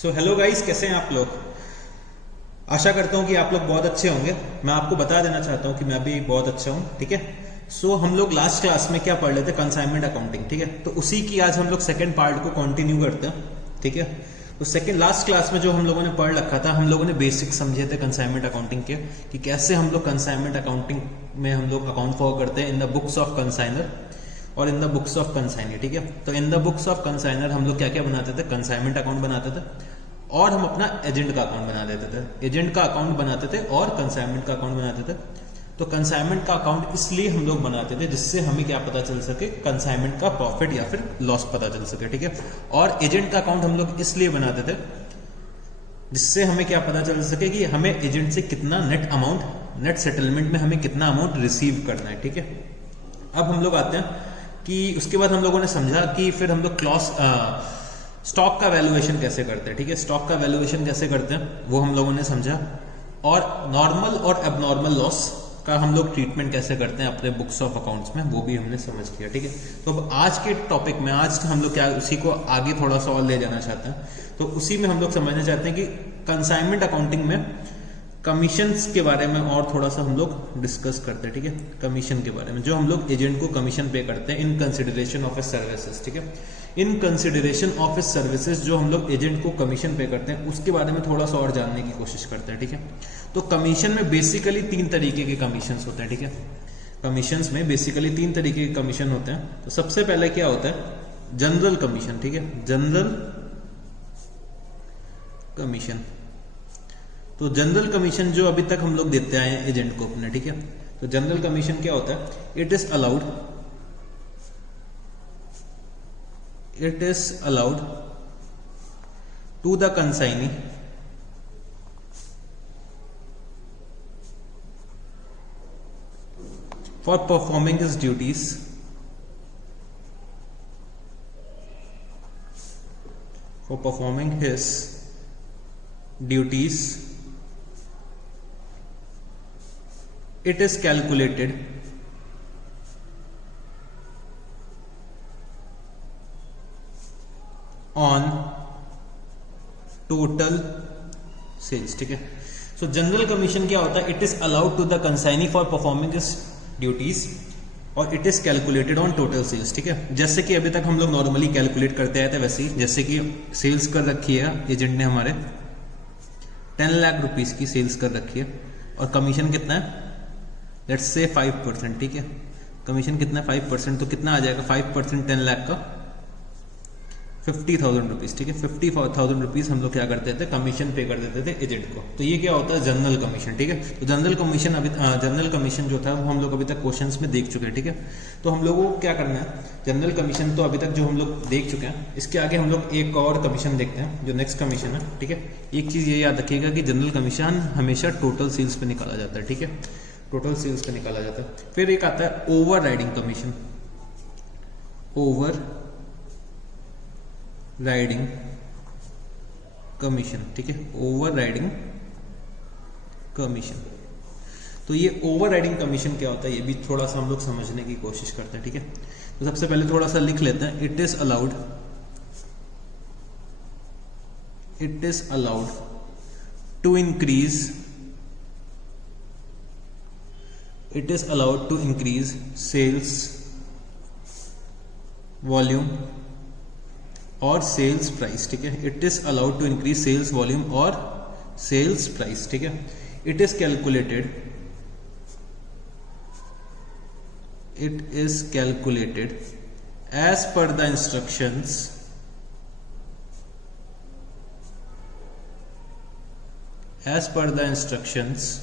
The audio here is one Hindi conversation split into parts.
सो हेलो गाइस, कैसे हैं आप लोग। आशा करता हूं कि आप लोग बहुत अच्छे होंगे। मैं आपको बता देना चाहता हूं कि मैं भी बहुत अच्छा हूं। ठीक है। सो हम लोग लास्ट क्लास में क्या पढ़ लेते, कंसाइनमेंट अकाउंटिंग। ठीक है, तो उसी की आज हम लोग सेकंड पार्ट को कंटिन्यू करते हैं। ठीक है, तो सेकंड लास्ट क्लास में जो हम लोगों ने पढ़ रखा था, हम लोगों ने बेसिक समझे थे कंसाइनमेंट अकाउंटिंग के, कि कैसे हम लोग कंसाइनमेंट अकाउंटिंग में हम लोग अकाउंट फॉलो करते हैं in the books of consignor और in the books of consignee. ठीक है, तो in the books of consignor हम लोग क्या क्या बनाते थे, कंसाइनमेंट अकाउंट बनाते थे और हम अपना एजेंट का अकाउंट बना देते थे। एजेंट का अकाउंट बनाते थे और कंसाइनमेंट का अकाउंट बनाते थे। तो कंसाइनमेंट का अकाउंट इसलिए हम लोग बनाते थे जिससे हमें क्या पता चल सके, कंसाइनमेंट का प्रॉफिट या फिर लॉस पता चल सके। ठीक है, और एजेंट का अकाउंट हम लोग इसलिए बनाते थे जिससे हमें क्या पता चल सके कि हमें एजेंट से कितना नेट अमाउंट, नेट सेटलमेंट में हमें कितना अमाउंट रिसीव करना है। ठीक है, अब हम लोग आते हैं कि उसके बाद हम लोगों ने समझा कि फिर हम लोग क्लॉस स्टॉक का वैल्यूएशन कैसे करते हैं। ठीक है, स्टॉक का वैल्यूएशन कैसे करते हैं वो हम लोगों ने समझा, और नॉर्मल और एबनॉर्मल लॉस का हम लोग ट्रीटमेंट कैसे करते हैं अपने बुक्स ऑफ अकाउंट्स में, वो भी हमने समझ लिया। ठीक है, तो अब आज के टॉपिक में आज हम लोग क्या उसी को आगे थोड़ा सा और ले जाना चाहते हैं। तो उसी में हम लोग समझना चाहते हैं कि कंसाइनमेंट अकाउंटिंग में कमीशंस के बारे में और थोड़ा सा हम लोग डिस्कस करते हैं। ठीक है, कमीशन के बारे में, जो हम लोग एजेंट को कमीशन पे करते हैं in consideration of A services. ठीक है, in consideration of A services जो हम लोग एजेंट को कमीशन पे करते हैं उसके बारे में थोड़ा सा और जानने की कोशिश करते हैं। ठीक है, तो कमीशन में बेसिकली 3 तरीके के कमीशन होते हैं। ठीक है, कमीशंस में बेसिकली 3 तरीके के कमीशन होते हैं। तो सबसे पहले क्या होता है, जनरल कमीशन। ठीक है, जनरल कमीशन। तो जनरल कमीशन जो अभी तक हम लोग देते आए हैं एजेंट को अपने। ठीक है, तो जनरल कमीशन क्या होता है, it is allowed to the consignee for performing his duties it is calculated on total sales। ठीक है, सो जनरल कमीशन क्या होता है, it is allowed to the consignee for performing his duties और it is calculated on total sales. ठीक है, जैसे कि अभी तक हम लोग नॉर्मली कैलकुलेट करते आए थे वैसे ही, जैसे कि सेल्स कर रखी है एजेंट ने हमारे 10 लाख रुपीस की सेल्स कर रखी है और कमीशन कितना है, लेट्स से 5%। ठीक है, कमीशन कितना है 5%, तो कितना आ जाएगा 5% 10 लाख का 50,000 रुपीज। ठीक है, 50,000 रुपीज हम लोग क्या करते थे, कमीशन पे कर देते थे एजेंट को। तो ये क्या होता है, जनरल कमीशन। ठीक है, तो जनरल कमीशन जो था वो हम लोग अभी तक क्वेश्चंस में देख चुके हैं। ठीक है, तो हम लोगों को क्या करना है, जनरल कमीशन तो अभी तक जो हम लोग देख चुके हैं, इसके आगे हम लोग एक और कमीशन देखते हैं जो नेक्स्ट कमीशन है। ठीक है, एक चीज ये याद रखिएगा कि जनरल कमीशन हमेशा टोटल सेल्स पे निकाला जाता है। ठीक है, टोटल सेल्स पे निकाला जाता है। फिर एक आता है over riding commission. Over riding commission. ठीक है, ओवर राइडिंग कमीशन। तो ये ओवर राइडिंग कमीशन क्या होता है, ये भी थोड़ा सा हम लोग समझने की कोशिश करते हैं। ठीक है, तो सबसे पहले थोड़ा सा लिख लेते हैं, it is allowed to increase sales volume और सेल्स प्राइस। ठीक है, it is allowed to increase sales volume और सेल्स प्राइस। ठीक है, it is calculated as per the instructions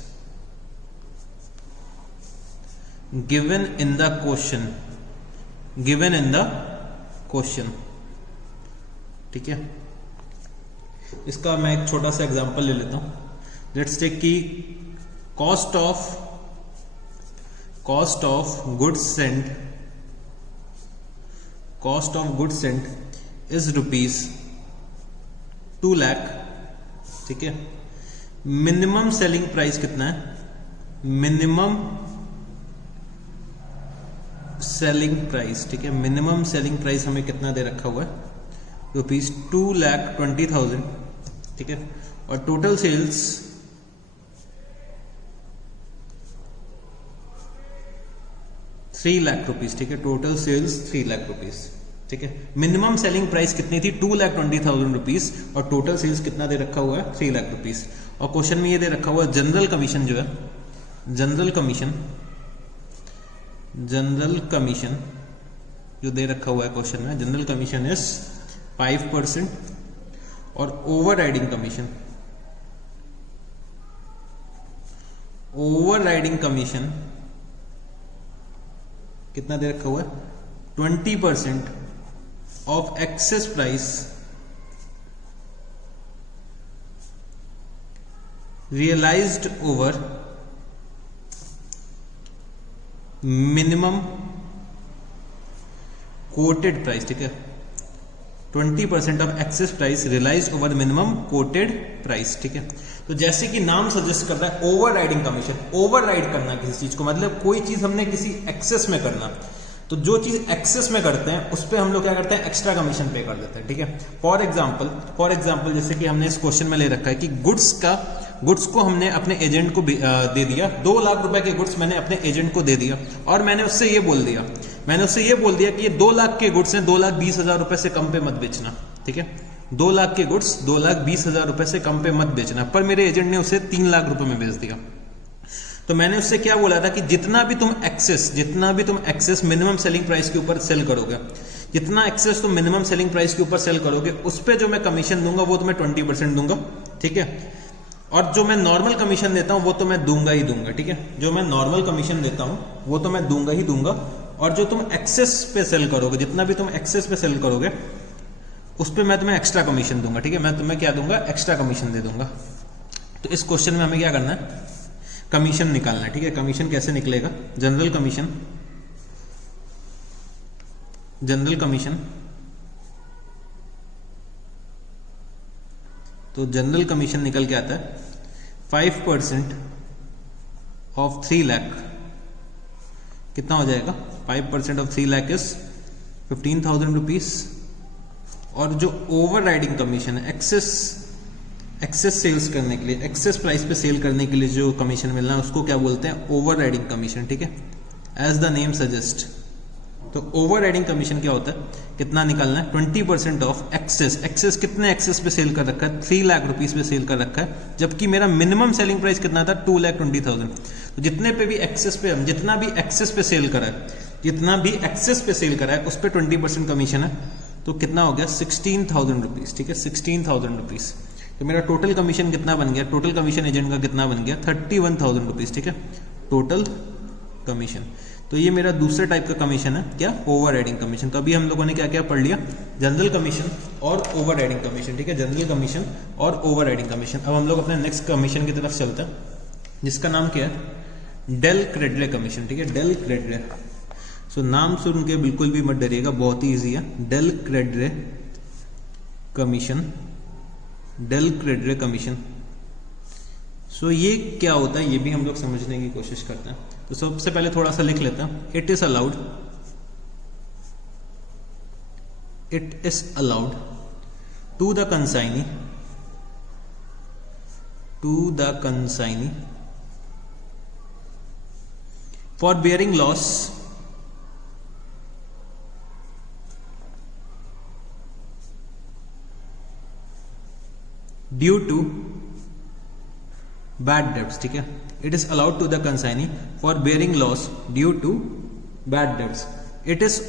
given in the question। ठीक है, इसका मैं एक छोटा सा एग्जांपल ले लेता हूं। लेट्स टेक की cost of goods Saint is ₹2 lakh. ठीक है, मिनिमम सेलिंग प्राइस कितना है, मिनिमम सेलिंग प्राइस। ठीक है, मिनिमम सेलिंग प्राइस हमें कितना दे रखा हुआ है, ₹2,20,000। ठीक है, और टोटल सेल्स 3 लाख रुपीज, ठीक है, टोटल सेल्स 3 लाख रुपीज, ठीक है। मिनिमम सेलिंग प्राइस कितनी थी 2,20,000 रुपीज और टोटल सेल्स कितना दे रखा हुआ है 3 लाख रुपीज। और क्वेश्चन में ये दे रखा हुआ है जनरल कमीशन जो है, जनरल कमीशन जो दे रखा हुआ है क्वेश्चन में, जनरल कमीशन इज 5% और ओवरराइडिंग कमीशन कितना दे रखा हुआ है 20% of excess price realised over minimum quoted price, ठीक है, 20% of excess price realised over minimum quoted price, ठीक है। तो जैसे कि नाम सजेस्ट कर रहा है ओवरराइडिंग कमीशन, ओवरराइड करना किसी चीज को, मतलब कोई चीज हमने किसी एक्सेस में करना, तो जो चीज एक्सेस में करते हैं उस पे हम लोग क्या करते हैं एक्स्ट्रा कमीशन पे कर देते हैं, ठीक है। फॉर एग्जांपल जैसे कि हमने इस क्वेश्चन में ले रखा है कि गुड्स को हमने अपने एजेंट को दे दिया, 2 लाख रुपए के गुड्स मैंने अपने एजेंट को दे दिया और मैंने उससे ये बोल दिया कि ये 2 लाख के गुड्स हैं, 2,20,000 रुपए से कम पे मत बेचना, ठीक है, 2 लाख के गुड्स 2,20,000 रुपए से कम पे मत बेचना, पर मेरे एजेंट ने उसे 3 लाख रुपए में बेच दिया। तो मैंने उससे क्या बोला था कि जितना भी तुम एक्सेस मिनिमम सेलिंग प्राइस के ऊपर सेल करोगे, जितना एक्सेस तुम मिनिमम सेलिंग प्राइस के ऊपर सेल करोगे, उस पे जो मैं कमीशन दूंगा वो तुम्हें 20% दूंगा, ठीक है। और जो मैं नॉर्मल कमीशन देता हूं वो तो मैं दूंगा ही दूंगा, ठीक है, जो मैं नॉर्मल कमीशन देता हूं वो तो मैं दूंगा ही दूंगा, और जो तुम एक्सेस पे सेल करोगे, जितना भी तुम एक्सेस पे सेल करोगे उस पे मैं तुम्हें एक्स्ट्रा कमीशन दूंगा, ठीक है, मैं तुम्हें क्या दूंगा एक्स्ट्रा कमीशन दे दूंगा। तो इस क्वेश्चन में हमें क्या करना है कमीशन निकालना है, ठीक है। कमीशन कैसे निकलेगा, जनरल कमीशन, तो जनरल कमीशन निकल के आता है 5% ऑफ 3 लाख, कितना हो जाएगा 5% ऑफ 3 लाख इज 15,000 रुपीज। और जो ओवरराइडिंग कमीशन है एक्सेस सेल्स करने के लिए, एक्सेस प्राइस पे सेल करने के लिए जो कमीशन मिलना है उसको क्या बोलते हैं ओवरराइडिंग कमीशन, ठीक है, एज द नेम सजेस्ट। तो ओवरराइडिंग कमीशन क्या होता है, कितना निकालना है 20% ऑफ एक्सेस कितने एक्सेस पे सेल कर रखा है 3 लाख रुपीस पे सेल कर रखा है, जबकि मेरा मिनिमम सेलिंग प्राइस कितना था 2,20,000। तो जितना भी एक्सेस पे सेल करा है उस पर 20% कमीशन है, तो कितना हो गया 16,000 रुपीज, ठीक है, 16,000 रुपीज। तो मेरा टोटल कमीशन कितना बन गया, टोटल कमीशन एजेंट का कितना बन गया 31,000 रुपीज, ठीक है, टोटल कमीशन। तो ये मेरा दूसरे टाइप का कमीशन है, क्या ओवरराइडिंग कमीशन। तो अभी हम लोगों ने क्या क्या पढ़ लिया, जनरल कमीशन और ओवरराइडिंग कमीशन, ठीक है, जनरल कमीशन और ओवरराइडिंग कमीशन। अब हम लोग अपने नेक्स्ट कमीशन की तरफ चलते हैं, जिसका नाम क्या है डेल क्रेडले कमीशन, ठीक है, डेल क्रेडले। सो नाम सुन के बिल्कुल भी मत डरिएगा, बहुत ही ईजी है, डेल क्रेडले कमीशन। सो ये क्या होता है ये भी हम लोग समझने की कोशिश करते हैं। तो सबसे पहले थोड़ा सा लिख लेते हैं, it is allowed to the consignee for bearing loss due to bad debts, ठीक है, it is allowed to the consignee for bearing loss due to bad debts. It is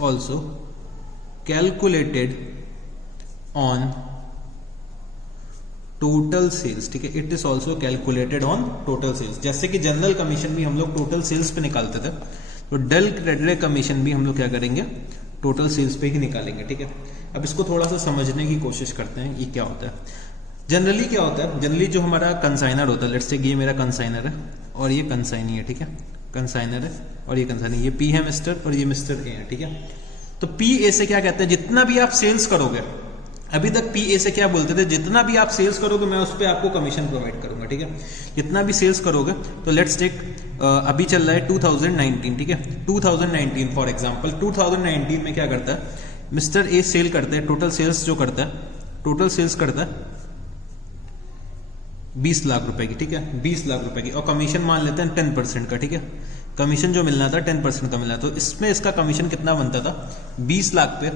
also calculated on total sales, ठीक है, it is also calculated on total sales. जैसे कि जनरल कमीशन भी हम लोग टोटल सेल्स पे निकालते थे, तो डेल क्रेडले कमीशन भी हम लोग क्या करेंगे टोटल सेल्स पे ही निकालेंगे, ठीक है। अब इसको थोड़ा सा समझने की कोशिश करते हैं, ये क्या होता है। जनरली क्या होता है, जनरली जो हमारा कंसाइनर होता है, लेट्स से ये मेरा कंसाइनर है और ये कंसाइनी है, ठीक है, कंसाइनर है और ये कंसाइनी, ये पी है मिस्टर और ये मिस्टर ए है, ठीक है। तो पी ए से क्या कहते हैं, जितना भी आप सेल्स करोगे, अभी तक पी ए से क्या बोलते थे, जितना भी आप सेल्स करोगे मैं उस पर आपको कमीशन प्रोवाइड करूंगा, ठीक है, जितना भी सेल्स करोगे। तो लेट्स टेक अभी चल रहा है 2019, ठीक है, 2019 फॉर एग्जांपल 2019 में क्या करता है मिस्टर ए सेल करते हैं, टोटल सेल्स जो करता है, टोटल सेल्स करता है 20 लाख रुपए की, ठीक है, 20 लाख रुपए की, और कमीशन मान लेते हैं 10% का, ठीक है, कमीशन जो मिलना था 10% का मिला, तो इसमें इसका कमीशन कितना बनता था 20 लाख पे,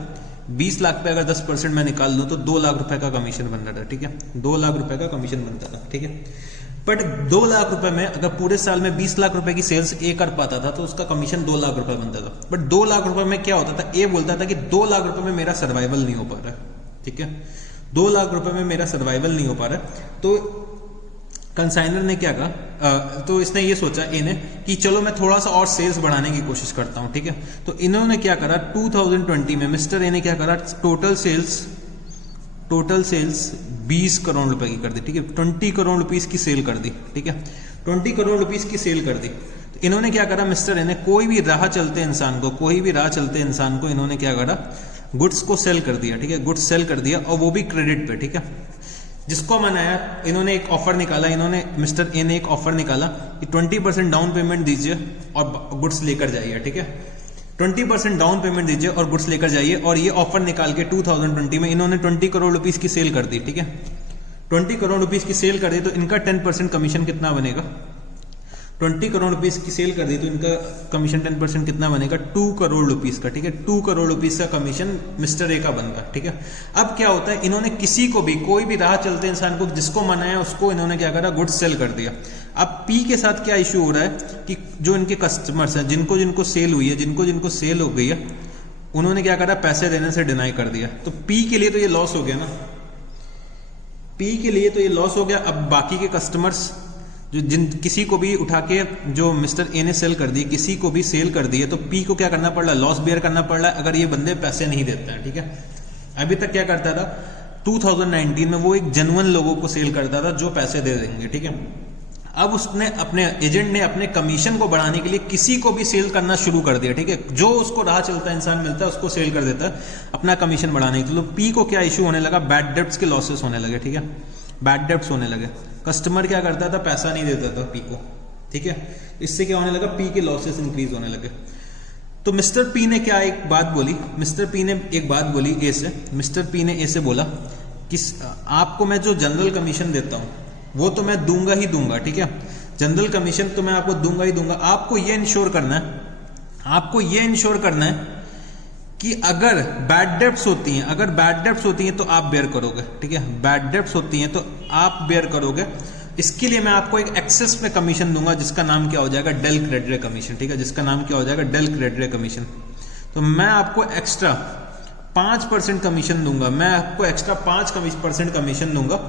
20 लाख पे अगर 10% मैं निकाल लूं तो 2 लाख रुपए का कमीशन बन रहा था, ठीक है, 2 लाख रुपए का कमीशन बनता था, ठीक है। बट 2 लाख रुपए में अगर पूरे साल में 20 लाख रुपए की सेल्स ए कर पाता था तो उसका कमीशन 2 लाख रुपए बनता था। बट 2 लाख रुपए में क्या होता था, ए बोलता था कि 2 लाख रुपए में मेरा सर्वाइवल नहीं हो पा रहा है, ठीक है, 2 लाख रुपए में मेरा सर्वाइवल नहीं हो पा रहा है। तो कंसाइनर ने क्या कहा, तो इसने ये सोचा ए ने कि चलो मैं थोड़ा सा और सेल्स बढ़ाने की कोशिश करता हूं, ठीक है। तो इन्होंने क्या करा, 2020 में मिस्टर ए ने क्या करा, टोटल सेल्स 20 करोड़ रुपए की कर दी, ठीक है, 20 करोड़ रुपीस की सेल कर दी, ठीक है, 20 करोड़ रुपीस की सेल कर दी। तो इन्होंने क्या करा, मिस्टर ए ने कोई भी राह चलते इंसान को इन्होंने क्या करा, गुड्स को सेल कर दिया, ठीक है, गुड्स सेल कर दिया, और वो भी क्रेडिट पे, ठीक है। जिसको मनाया, इन्होंने एक ऑफर निकाला, मिस्टर ए ने एक ऑफर निकाला कि 20% डाउन पेमेंट दीजिए और गुड्स लेकर जाइए, ठीक है, 20% डाउन पेमेंट दीजिए और गुड्स लेकर जाइए। और ये ऑफर निकाल के 2020 में इन्होंने 20 करोड़ रुपीस की सेल कर दी, ठीक है, 20 करोड़ रुपीस की सेल कर दी, तो इनका 10% कमीशन कितना बनेगा, 20 करोड़ रुपीस की सेल कर दी तो इनका कमीशन 10% कितना बनेगा, 2 करोड़ रुपीस का, ठीक है, 2 करोड़ रुपीस का कमीशन मिस्टर ए का बनता, ठीक है। अब क्या होता है, इन्होंने किसी को भी, कोई भी राह चलते इंसान को जिसको मनाया उसको इन्होंने क्या करा, गुड्स सेल कर दिया। अब पी के साथ क्या इश्यू हो रहा है कि जो इनके कस्टमर्स हैं, जिनको सेल हुई है, जिनको सेल हो गई है, उन्होंने क्या करा, पैसे देने से डिनाई कर दिया। तो पी के लिए तो ये लॉस हो गया ना, पी के लिए तो ये लॉस हो गया। अब बाकी के कस्टमर्स जो किसी को भी उठा के, जो मिस्टर ए ने सेल कर दी, किसी को भी सेल कर दी है, तो पी को क्या करना पड़ रहा है, लॉस बेयर करना पड़ रहा है अगर ये बंदे पैसे नहीं देते हैं, ठीक है। अभी तक क्या करता था, 2019 में वो एक जेन्युइन लोगों को सेल करता था जो पैसे दे देंगे, ठीक है। अब उसने अपने एजेंट ने अपने कमीशन को बढ़ाने के लिए किसी को भी सेल करना शुरू कर दिया, ठीक है, जो उसको राह चलता इंसान मिलता है उसको सेल कर देता है अपना कमीशन बढ़ाने के लिए। तो पी को क्या इश्यू होने लगा, बैड डेब्ट्स के लॉसेस होने लगे, ठीक है, बैड डेब्ट्स होने लगे। कस्टमर क्या करता था, पैसा नहीं देता था पी को, ठीक है, इससे क्या होने लगा, पी के लॉसेस इंक्रीज होने लगे। तो मिस्टर पी ने क्या एक बात बोली, मिस्टर पी ने एक बात बोली ए से, मिस्टर पी ने ए से बोला कि आपको मैं जो जनरल कमीशन देता हूं वो तो मैं दूंगा ही दूंगा, ठीक है, जनरल कमीशन तो मैं आपको दूंगा ही दूंगा। आपको ये इंश्योर करना है, आपको ये इंश्योर करना है कि अगर बैड डेब्ट्स होती हैं, अगर बैड डेब्ट्स होती हैं तो आप बेयर करोगे, ठीक है, बैड डेब्ट्स होती हैं तो आप बेयर करोगे। इसके लिए मैं आपको एक एक्सेस पे कमीशन दूंगा जिसका नाम क्या हो जाएगा, डेल क्रेडिट कमीशन, ठीक है, जिसका नाम क्या हो जाएगा, डेल क्रेडिट कमीशन। तो मैं आपको एक्स्ट्रा 5% कमीशन दूंगा, मैं आपको एक्स्ट्रा 5% कमीशन दूंगा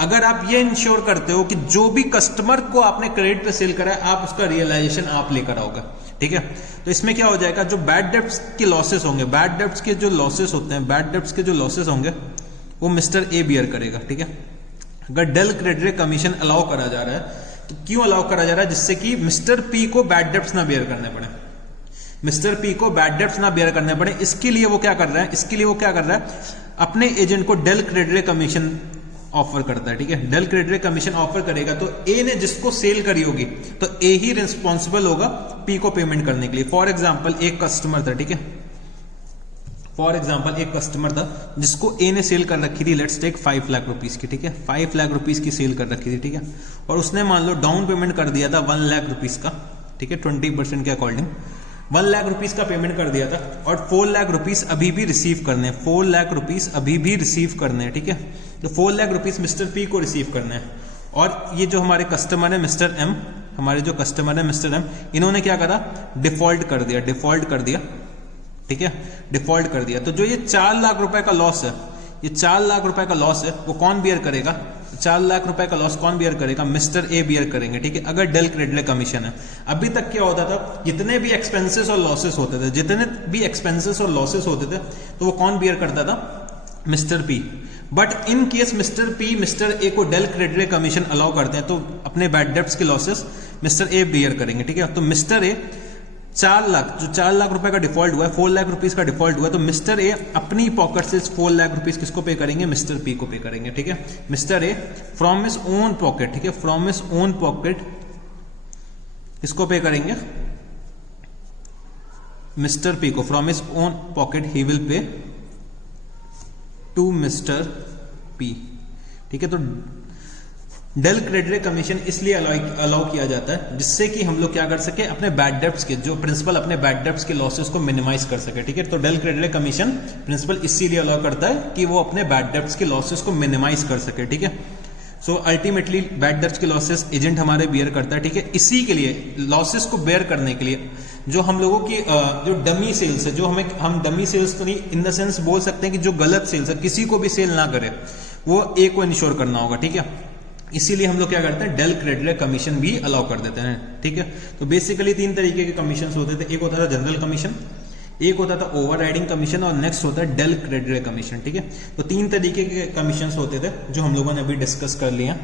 अगर आप ये इंश्योर करते हो कि जो भी कस्टमर को आपने क्रेडिट पे सेल करा है आप उसका रियलाइजेशन आप लेकर आओगे, ठीक है। तो इसमें क्या हो जाएगा, जो बैड डेब्ट्स के लॉसेस होंगे, बैड डेब्ट्स के जो लॉसेस होते हैं, बैड डेब्ट्स के जो लॉसेस होंगे वो मिस्टर ए बियर करेगा, ठीक है। अगर डेल क्रेडिट कमीशन अलाउ करा जा रहा है तो क्यों अलाउ करा जा रहा है, जिससे कि मिस्टर पी को बैड डेब्ट्स ना बियर करने पड़े, मिस्टर पी को बैड डेब्ट्स ना बियर करने पड़े। इसके लिए वो क्या कर रहा है, इसके लिए वो क्या कर रहा है, अपने एजेंट को डेल क्रेडिट कमीशन ऑफर करता है, ठीक है, डेल क्रेडिट कमीशन ऑफर करेगा तो ए ने जिसको सेल करी होगी तो ए ही रिस्पॉन्सिबल होगा पी को पेमेंट करने के लिए। फॉर एग्जांपल एक कस्टमर था, ठीक है, फॉर एग्जांपल एक कस्टमर था जिसको ए ने सेल कर रखी थी, लेट्स टेक 5 लाख रुपीस की, ठीक है, 5 लाख रुपीस की सेल कर रखी थी, ठीक है, और उसने मान लो डाउन पेमेंट कर दिया था 1 लाख रुपीस का, ठीक है, 20% के अकॉर्डिंग 1 लाख रुपीस का पेमेंट कर दिया था और 4 लाख रुपीस अभी भी रिसीव करने हैं, 4 लाख रुपीस अभी भी रिसीव करने हैं, ठीक है। तो 4 लाख रुपीस मिस्टर पी को रिसीव करने हैं और ये जो हमारे कस्टमर है मिस्टर एम, हमारे जो कस्टमर है मिस्टर एम, इन्होंने क्या करा, डिफॉल्ट कर दिया, डिफॉल्ट कर दिया, ठीक है, डिफॉल्ट कर दिया। तो जो ये 4 लाख रुपए का लॉस है, ये 4 लाख रुपए का लॉस है वो कौन बियर करेगा, 4 लाख रुपए का लॉस कौन बियर करेगा, मिस्टर ए बियर करेंगे, ठीक है, अगर डेल क्रेडिट कमीशन है। अभी तक क्या होता था, जितने भी एक्सपेंसेस और लॉसेस होते थे, जितने भी एक्सपेंसेस और लॉसेस होते थे तो वो कौन बियर करता था, mister P. But in case mister P mister A को डेल क्रेडिट कमीशन अलाउ करते हैं तो अपने बैड डेब्ट्स के लॉसेस मिस्टर ए बियर करेंगे, ठीक है। तो मिस्टर ए 4 लाख, जो 4 लाख रुपए का डिफॉल्ट हुआ है, 4 लाख रुपीस का डिफॉल्ट हुआ है, तो मिस्टर ए अपनी पॉकेट से 4 लाख रुपीस किसको पे करेंगे, मिस्टर पी को पे करेंगे, ठीक है। Mister A from his own pocket, ठीक है, फ्रॉम हिज ओन पॉकेट किसको पे करेंगे, मिस्टर पी को, from his own pocket he will pay to mister P. ठीक है, तो डेल क्रेडिट कमीशन इसलिए अलाउ किया जाता है जिससे कि हम लोग क्या कर सके, अपने बैड डेब्ट्स के, जो प्रिंसिपल अपने बैड डेब्ट्स के लॉसेस को मिनिमाइज कर सके। ठीक है, तो डेल क्रेडिट कमीशन प्रिंसिपल इसीलिए अलाउ करता है कि वो अपने बैड डेब्ट्स के लॉसेस को मिनिमाइज कर सके। ठीक है, सो अल्टीमेटली बैड डेब्ट्स के लॉसेस एजेंट हमारे बेयर करता है। ठीक है, इसी के लिए लॉसेस को बेयर करने के लिए जो हम लोगों की जो डमी सेल्स है, जो हम डमी सेल्स तो नहीं, इन द सेंस बोल सकते हैं कि जो गलत सेल्स है, किसी को भी सेल ना करे, वो ए को इंश्योर करना होगा। ठीक है, इसीलिए हम लोग क्या करते हैं, डेल क्रेडिट कमीशन भी अलाउ कर देते हैं। ठीक है, तो बेसिकली 3 तरीके के कमीशन होते थे। एक होता था जनरल कमीशन, एक होता था ओवरराइडिंग कमीशन और नेक्स्ट होता है डेल क्रेडिट कमीशन। ठीक है, तो 3 तरीके के कमीशन होते थे जो हम लोगों ने अभी डिस्कस कर लिया।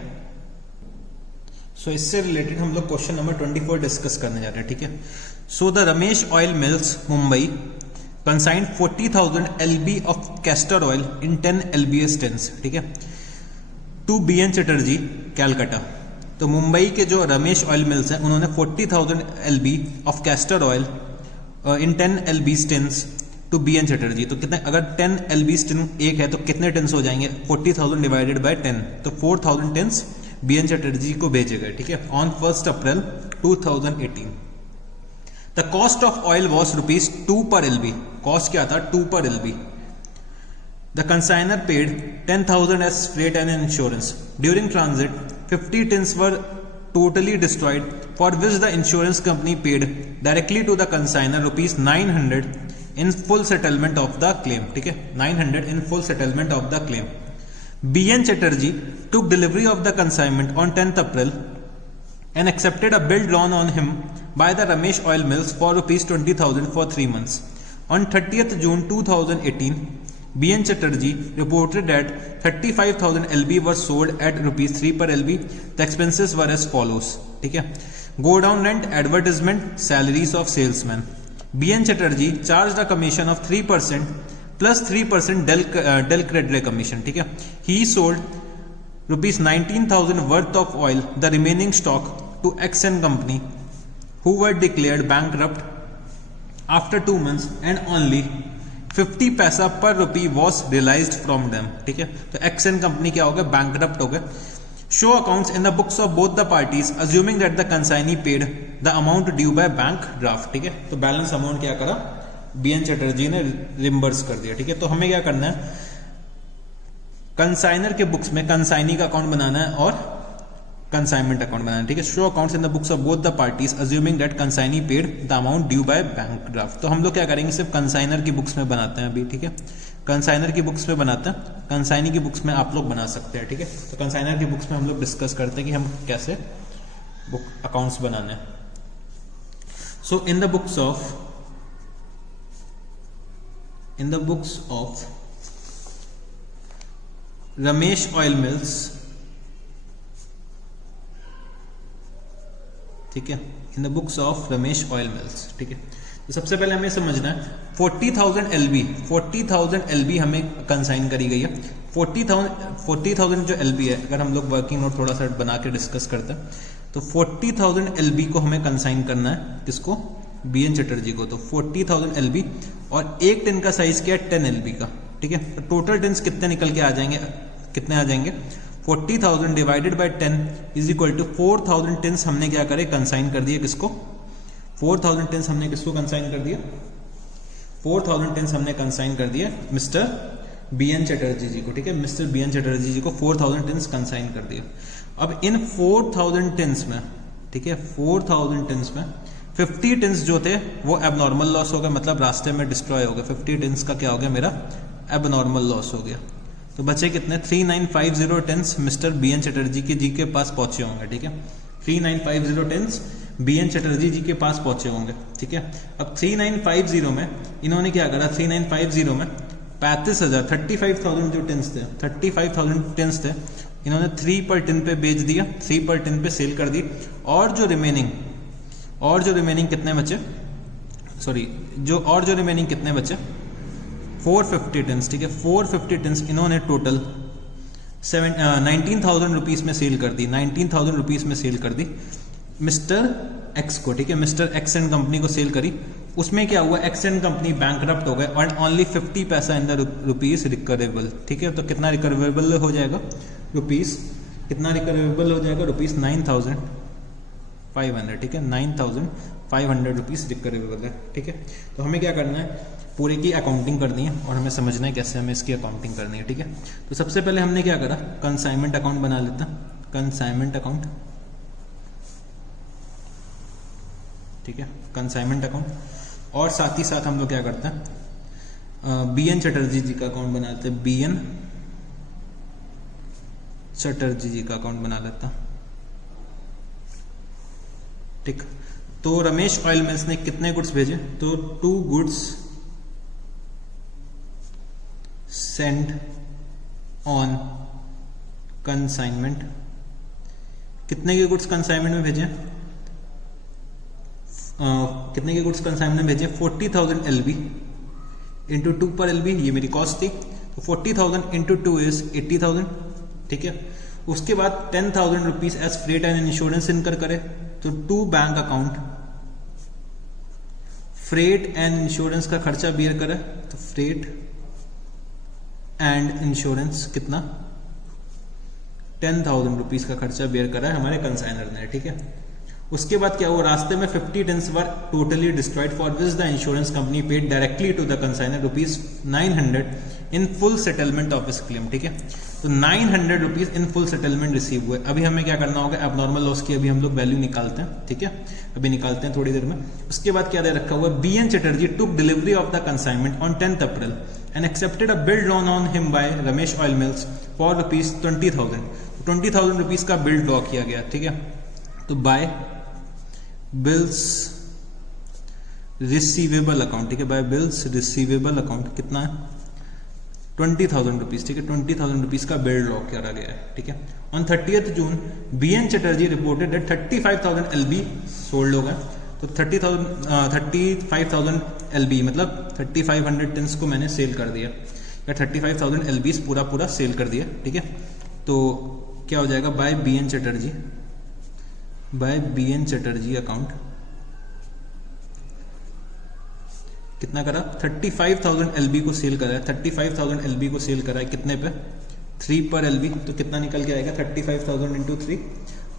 सो इससे रिलेटेड हम लोग क्वेश्चन नंबर 24 डिस्कस करने जा रहे हैं। ठीक है, so the Ramesh oil mills Mumbai consigned 40,000 LB of castor oil in 10 LBS tins. ठीक है, टू BN चटर्जी कैलकाटा। तो मुंबई के जो रमेश ऑयल मिल्स हैं उन्होंने 40,000 LB of castor oil in 10 LB tins to BN Chatterjee. तो कितने, अगर 10 LB टिन एक है तो कितने टिन्स हो जाएंगे, 40,000 डिवाइडेड बाय 10, तो 4,000 टिन्स BN चटर्जी को भेजे गए। ठीक है, on 1 April 2018। The cost of oil was ₹2 पर LB। कॉस्ट क्या था, 2 पर LB। The consignor paid 10,000 as freight and insurance. During transit, 50 tins were totally destroyed, for which the insurance company paid directly to the consignor ₹900 in full settlement of the claim. ठीक है, 900 in full settlement of the claim. BN Chatterjee took delivery of the consignment on 10th April and accepted a bill drawn on him by the Ramesh Oil Mills for ₹20,000 for 3 months. On 30th June 2018, BN Chatterjee reported that 35,000 LB were sold at ₹3 per LB. The expenses were as follows. ठीक है, go down rent, advertisement, salaries of salesmen. BN Chatterjee charged a commission of 3% plus 3% Del Credit commission. ठीक है, he sold ₹19,000 worth of oil, the remaining stock, to XN company, who were declared bankrupt after 2 months, and only 50 paisa per rupee was realised from them. ठीक है, तो एक्सन कंपनी क्या हो गया, बैंकरप्ट हो गए। Show accounts in the books of both the parties assuming that the consignee paid the amount due by bank draft. ठीक है, तो बैलेंस अमाउंट क्या करा, BN चटर्जी ने रिम्बर्स कर दिया। ठीक है, तो हमें क्या करना है, कंसाइनर के बुक्स में कंसाइनी का अकाउंट बनाना है और कंसाइनमेंट अकाउंट बनाना है। ठीक है, show accounts in the books of both the parties assuming that consignee paid the amount due by bank draft. तो हम लोग क्या करेंगे, सिर्फ कंसाइनर की बुक्स में बनाते हैं अभी। ठीक है, कंसाइनर की बुक्स में बनाते हैं, कंसाइनी की बुक्स में आप लोग बना सकते हैं। ठीक है, तो कंसाइनर की बुक्स में हम लोग डिस्कस करते हैं कि हम कैसे बुक अकाउंट्स बनाने हैं। So in the books of Ramesh oil mills, ठीक है, in the books of Ramesh oil mills. ठीक है, तो सबसे पहले हमें समझना है 40,000 LB हमें कंसाइन करी गई है। 40,000 जो LB है, अगर हम लोग वर्किंग नोट थोड़ा सा बना के डिस्कस करते हैं तो 40,000 LB को हमें कंसाइन करना है, किसको, BN चटर्जी को। तो 40,000 LB और एक टिन का साइज क्या है, 10 LB का। ठीक है, तो टोटल टिन्स कितने निकल के आ जाएंगे, कितने आ जाएंगे, 40,000 divided by 10 is equal to 4,000 tins हमने क्या करे, कंसाइन कर दिए, किसको, 4,000 टिन्स हमने किसको कंसाइन कर दिया, 4,000 टिन्स हमने कंसाइन कर दिया मिस्टर BN चटर्जी जी को। ठीक है, मिस्टर BN चटर्जी जी को 4,000 टिन्स कंसाइन कर दिया। अब इन 4,000 टिन्स में, ठीक है, 4,000 टिन्स में 50 टिन्स जो थे वो एबनॉर्मल लॉस हो गए, मतलब रास्ते में डिस्ट्रॉय हो गए। 50 टिन्स का क्या हो गया, मेरा एबनॉर्मल लॉस हो गया। तो बचे कितने, 3950 टिन्स मिस्टर BN चटर्जी के पास पहुंचे होंगे। ठीक है, 3950 टिन्स BN चटर्जी जी के पास पहुंचे होंगे। ठीक है, अब 3950 में इन्होंने क्या करा, 3950 में 35,000 जो टिन्स थे, 35,000 टिन्स थे, इन्होंने 3 पर टिन पे बेच दिया, 3 पर टिन पे सेल कर दी। और जो रिमेनिंग कितने बचे, जो रिमेनिंग कितने बचे, 450 टिन्स। ठीक है, 450 टिन्स इन्होंने टोटल 19,000 रुपीज में सेल कर दी, 19,000 रुपीज में सेल कर दी मिस्टर एक्स को, ठीक है, मिस्टर एक्स एंड कंपनी को सेल करी। उसमें क्या हुआ, एक्स एंड कंपनी बैंकरप्ट हो गए और ओनली 50 पैसा इन द रुपीज रिकवरेबल, ठीक है। तो कितना रिकवरेबल हो जाएगा, रुपीज कितना रिकवरेबल हो जाएगा, रुपीज 9,500, ठीक है, 9,500 रुपीज रिकवरेबल है, ठीक है। तो हमें क्या करना है, पूरे की अकाउंटिंग करनी है और हमें समझना है कैसे हमें इसकी अकाउंटिंग करनी है, ठीक है। तो सबसे पहले हमने क्या करा, कंसाइनमेंट अकाउंट बना लेते हैं, कंसाइनमेंट अकाउंट, ठीक है, कंसाइनमेंट अकाउंट। और साथ ही साथ हम लोग क्या करते हैं, BN चटर्जी जी का अकाउंट बना लेते हैं, BN चटर्जी जी का अकाउंट बना लेता, ठीक। तो रमेश ऑयल मिल्स ने कितने गुड्स भेजे, तो 2 गुड्स सेंड ऑन कंसाइनमेंट। कितने के गुड्स कंसाइनमेंट में भेजे, कितने के गुड्स कंसाइनमेंट में भेजे, 40,000 LB इंटू 2 पर LB, ये मेरी कॉस्ट थी। तो 40,000 इंटू 2 इज 80,000, ठीक है। उसके बाद 10,000 rupees as freight and insurance incur करे, तो 2 bank account freight and insurance का खर्चा बियर करे, तो फ्रेट एंड इंश्योरेंस कितना, 10,000 रुपीज का खर्चा बेयर करा है हमारे कंसाइनर ने, ठीक है। उसके बाद क्या हुआ, रास्ते में 50 tons were totally destroyed for which the insurance company paid directly to the consignor rupees 900 in full settlement of his claim, ठीक है। तो 900 rupees in full settlement receive हुए। अभी हमें क्या करना होगा, एबनॉर्मल लॉस की अभी हम लोग वैल्यू निकालते हैं, ठीक है, अभी निकालते हैं थोड़ी देर में। उसके बाद क्या दे रखा हुआ, BN Chatterjee took delivery of the consignment on 10th April and accepted a bill drawn on him by Ramesh Oil Mills for rupees 20,000. 20,000 rupees का बिल ड्रॉ किया गया, ठीक है। तो बाय बिल्स रिसीवेबल अकाउंट, ठीक है, बाय बिल्स रिसीवेबल अकाउंट कितना है, 20,000 रुपीज, ठीक है, 20,000 रुपीज का बिल ड्रॉ किया गया है, ठीक है। On 30th June BN Chatterjee reported that 35,000 LB sold हो गए। तो 35,000 LB मतलब 3,500 टन्स को मैंने सेल कर दिया, या 35,000 LB पूरा सेल कर दिया, ठीक है। तो क्या हो जाएगा, बाय BN चटर्जी अकाउंट कितना करा, 35,000 LB को सेल करा है, 35,000 LB को सेल करा है कितने पे, 3 पर LB। तो कितना निकल के आएगा, 35,000 इंटू 3,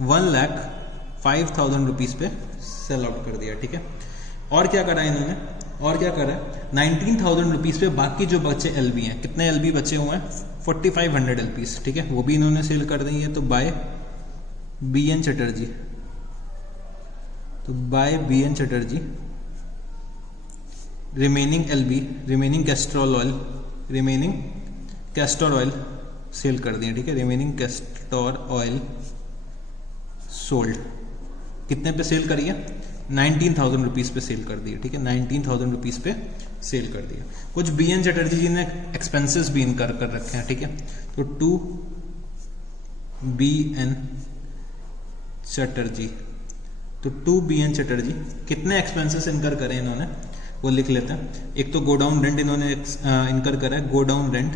1,05,000 रुपीज पे सेल आउट कर दिया, ठीक है। और क्या करा इन्होंने, और क्या करा, 19,000 रुपीज पे बाकी जो बचे LB हैं, कितने LB बचे हुए हैं, 4,500 LB, ठीक है, वो भी इन्होंने सेल कर दी है। तो बाय BN चटर्जी, तो by BN Chatterjee remaining LB, remaining castor oil sell कर दिए, ठीक है, रिमेनिंग कैस्टर ऑयल सोल्ड। कितने पे सेल करिए, 19,000 रुपीज पे सेल कर दिए, ठीक है, 19,000 रुपीज पे सेल कर दिया। कुछ BN चटर्जी जी ने एक्सपेंसेस भी इनकर कर रखे हैं, ठीक है। तो 2 BN चटर्जी, तो 2 BN चटर्जी कितने एक्सपेंसेस इनकर करें इन्होंने, वो लिख लेते हैं। एक तो गोडाउन रेंट इन्होंने इनकर करा है, गोडाउन रेंट,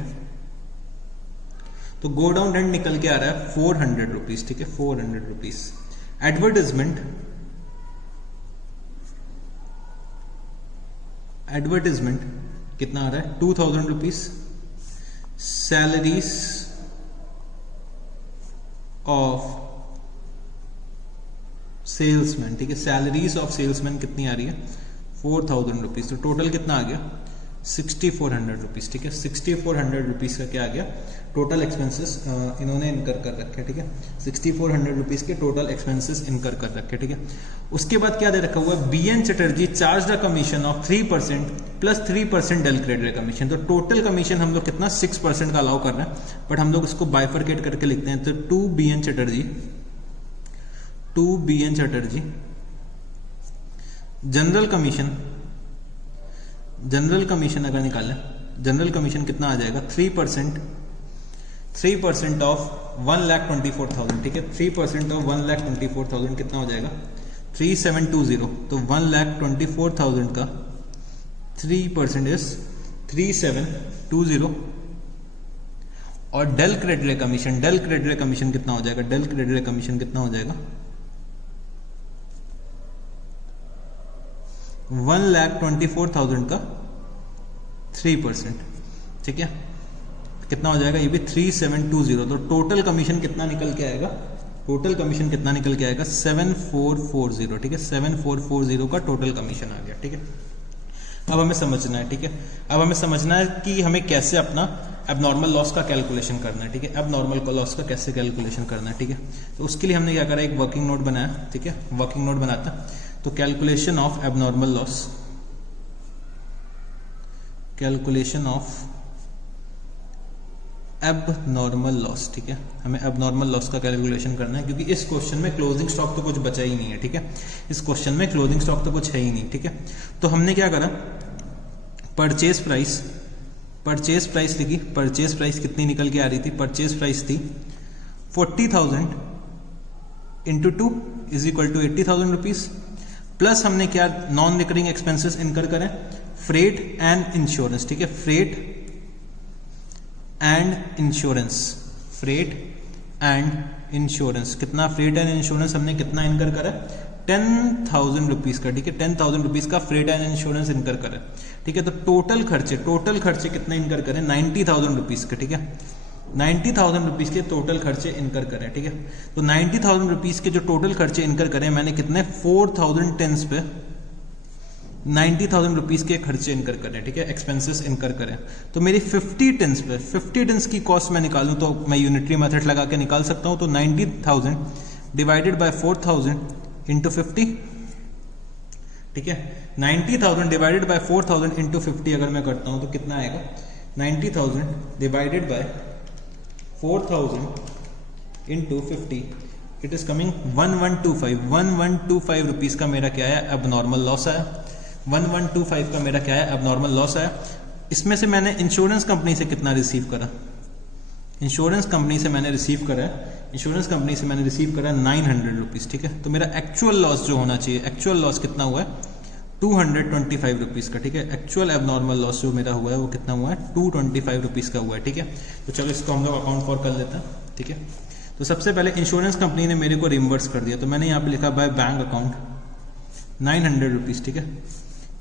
तो गोडाउन रेंट निकल के आ रहा है 400 रुपीज, ठीक है, 400 रुपीज। एडवर्टीजमेंट कितना आ रहा है, 2,000 रुपीज। सैलरीज ऑफ सेल्समैन, ठीक है, सैलरीज ऑफ सेल्समैन कितनी आ रही है, 4,000 रुपीज। तो टोटल कितना आ गया, 6,400 रुपीज, ठीक है, 6,400 रुपीज का क्या आ गया, टोटल एक्सपेंसेस इन्होंने इनकर कर रखे, ठीक है, 6,400 रुपीज के टोटल एक्सपेंसेस इनकर कर रखे, ठीक है। उसके बाद क्या दे रखा हुआ, BN Chatterjee charge the commission of 3% plus 3% del credit commission. तो टोटल कमीशन हम लोग कितना 6% का अलाउ कर रहे हैं, बट हम लोग इसको बाइफरकेट करके लिखते हैं। तो 2 BN चटर्जी जनरल कमीशन अगर निकालें, जनरल कमीशन कितना आ जाएगा, 3% ऑफ 1,24,000, ठीक है, 3% ऑफ 1,24,000 कितना हो जाएगा, 3,720। तो 1,24,000 का 3% इज 3,720। और डेल क्रेडिट कमीशन कितना हो जाएगा, डेल क्रेडिट कमीशन कितना हो जाएगा, 1,24,000 का 3%, ठीक है, कितना हो जाएगा ये भी 3720। तो टोटल कमीशन कितना निकल के आएगा, टोटल कमीशन कितना निकल के आएगा 7440, ठीक है, 7440 का टोटल कमीशन आ गया, ठीक है। अब हमें समझना है, ठीक है, अब हमें समझना है कि हमें कैसे अपना एबनॉर्मल लॉस का कैलकुलेशन करना है, ठीक है, एबनॉर्मल लॉस का कैसे कैलकुलेशन करना है, ठीक है। तो उसके लिए हमने क्या करा, एक वर्किंग नोट बनाया, ठीक है, वर्किंग नोट बनाता। तो calculation of abnormal loss, calculation of abnormal loss, ठीक है, हमें एबनॉर्मल लॉस का कैलकुलेशन करना है, क्योंकि इस क्वेश्चन में क्लोजिंग स्टॉक तो कुछ बचा ही नहीं है, ठीक है, इस क्वेश्चन में क्लोजिंग स्टॉक तो कुछ है ही नहीं, ठीक है। तो हमने क्या करा, परचेज प्राइस लिखी, परचेज प्राइस कितनी निकल के आ रही थी, परचेज प्राइस थी 40,000 into 2 is equal to 80,000 rupees, प्लस हमने क्या नॉन रिकरिंग एक्सपेंसेस इनकर करें, फ्रेट एंड इंश्योरेंस, ठीक है, freight and insurance, freight and insurance, कितना फ्रेट एंड इंश्योरेंस हमने कितना इनकर करा, 10,000 रुपीज का, ठीक है, 10,000 रुपीज का फ्रेट एंड इंश्योरेंस इनकर करें, ठीक है। तो टोटल खर्चे कितने इनकर करें, 90,000 रुपीज का, ठीक है, 90,000 रुपीज के टोटल खर्चे इनकर करें, ठीक है। तो 90,000 रुपीज के जो टोटल खर्चे इनकर करें, मैंने कितने 4,000 टेंस पे 90,000 रुपीज के खर्चे इनकर करें, ठीक है, एक्सपेंसेस इनकर करें। तो मेरी 50 टेंस पे 50 टेंस की कॉस्ट मैं निकालूं तो मैं यूनिटरी मेथड लगा के निकाल सकता हूं। तो 90,000 डिवाइडेड बाय 4,000 इंटू 50, ठीक है, 90,000 डिवाइडेड बाय 4,000 इंटू 50 अगर मैं करता हूं तो कितना आएगा, 90,000 divided by 4,000 into 50, it is coming 1125 rupees का मेरा क्या है, एबनॉर्मल लॉस आया। 1125 का मेरा क्या है, एबनॉर्मल लॉस आया। इसमें से मैंने इंश्योरेंस कंपनी से कितना रिसीव करा, इंश्योरेंस कंपनी से मैंने रिसीव करा, इंश्योरेंस कंपनी से मैंने रिसीव करा 900 रुपीज, ठीक है। तो मेरा एक्चुअल लॉस जो होना चाहिए, एक्चुअल लॉस कितना हुआ है 225 रुपीज का, ठीक है, एक्चुअल एबनॉर्मल लॉस जो मेरा हुआ है वो कितना हुआ है 225 रुपीज का हुआ है, ठीक है। तो चलो इसको हम लोग अकाउंट फॉर कर लेते हैं, ठीक है। तो सबसे पहले इंश्योरेंस कंपनी ने मेरे को रिम्बर्स कर दिया, तो मैंने यहाँ पे लिखा बाय बैंक अकाउंट 900 रुपीज, ठीक है,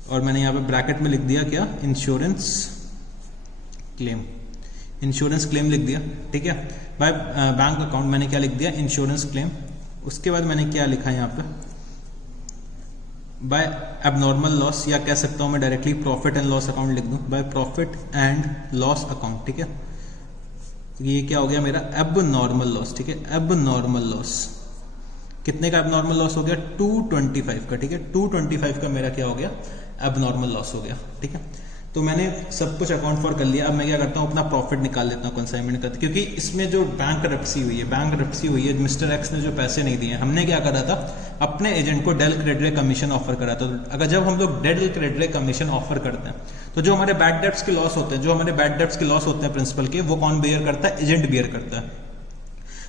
और मैंने यहाँ पे ब्रैकेट में लिख दिया क्या, इंश्योरेंस क्लेम, इंश्योरेंस क्लेम लिख दिया, ठीक है। बाय बैंक अकाउंट मैंने क्या लिख दिया, इंश्योरेंस क्लेम। उसके बाद मैंने क्या लिखा यहाँ पे, बाय एबनॉर्मल लॉस, या कह सकता हूँ मैं directly profit and loss account लिख दूँ, by profit and loss account, ठीक है। ये क्या हो गया मेरा एबनॉर्मल लॉस, ठीक है, एबनॉर्मल लॉस कितने का एबनॉर्मल लॉस हो गया 225 का, ठीक है, 225 का मेरा क्या हो गया एबनॉर्मल लॉस हो गया, ठीक है। तो मैंने सब कुछ अकाउंट फॉर कर लिया। अब मैं क्या करता हूँ, अपना प्रॉफिट निकाल लेता हूँ कंसाइनमेंट का, क्योंकि इसमें जो बैंकरप्सी हुई है, मिस्टर एक्स ने जो पैसे नहीं दिए, हमने क्या करा था, अपने एजेंट को डेल क्रेडिट कमीशन ऑफर करा था। तो अगर जब हम लोग डेल क्रेडिट कमीशन ऑफर करते हैं, तो जो हमारे बैड डेब्ट्स के लॉस होते हैं, प्रिंसिपल के, वो कौन बेयर करता है, एजेंट बेयर करता है।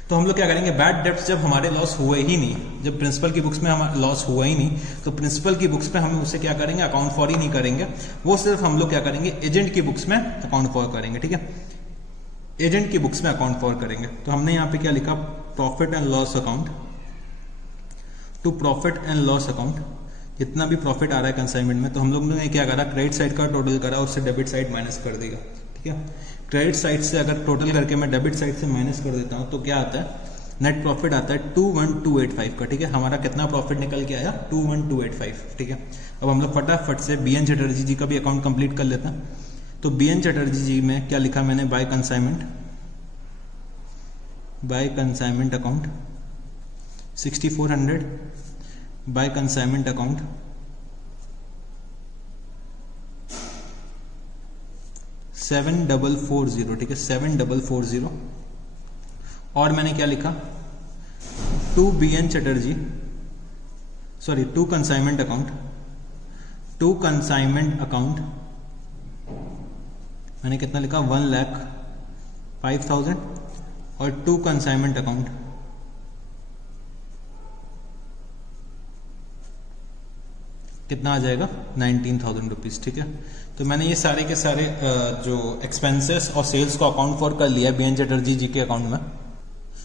तो हम लोग क्या करेंगे, बैड डेब्ट्स जब हमारे लॉस हुए ही नहीं, जब प्रिंसिपल की बुक्स में हमारा लॉस हुआ ही नहीं, तो प्रिंसिपल की बुक्स में हम उसे क्या करेंगे, अकाउंट फॉर ही नहीं करेंगे, वो सिर्फ हम लोग क्या करेंगे, एजेंट की बुक्स में अकाउंट फॉर करेंगे, ठीक है, एजेंट की बुक्स में अकाउंट फॉर करेंगे। तो हमने यहाँ पे क्या लिखा, profit and loss account, to profit and loss account, जितना भी प्रॉफिट आ रहा है कंसाइनमेंट में, तो हम लोग ने क्या करा, क्रेडिट साइड का टोटल करा, उससे डेबिट साइड माइनस कर देगा, ठीक है। क्रेडिट साइड से अगर टोटल करके मैं डेबिट साइड से माइनस कर देता हूं तो क्या आता है, नेट प्रॉफिट आता है 21285 का, ठीक है। हमारा कितना प्रॉफिट निकल के आया 21285, ठीक है। अब हम लोग फटाफट से बीएन चटर्जी जी का भी अकाउंट कंप्लीट कर लेते हैं। तो बीएन चटर्जी जी में क्या लिखा मैंने, by consignment account 6400, by consignment account 7440, ठीक है, 7440। और मैंने क्या लिखा, to B N Chatterjee, sorry, to consignment account मैंने कितना लिखा 1,05,000, और टू कंसाइनमेंट अकाउंट कितना आ जाएगा 19,000 रुपीज, ठीक है। तो मैंने ये सारे के सारे जो एक्सपेंसेस और सेल्स को अकाउंट फॉर कर लिया बीएन चटर्जी जी के अकाउंट में।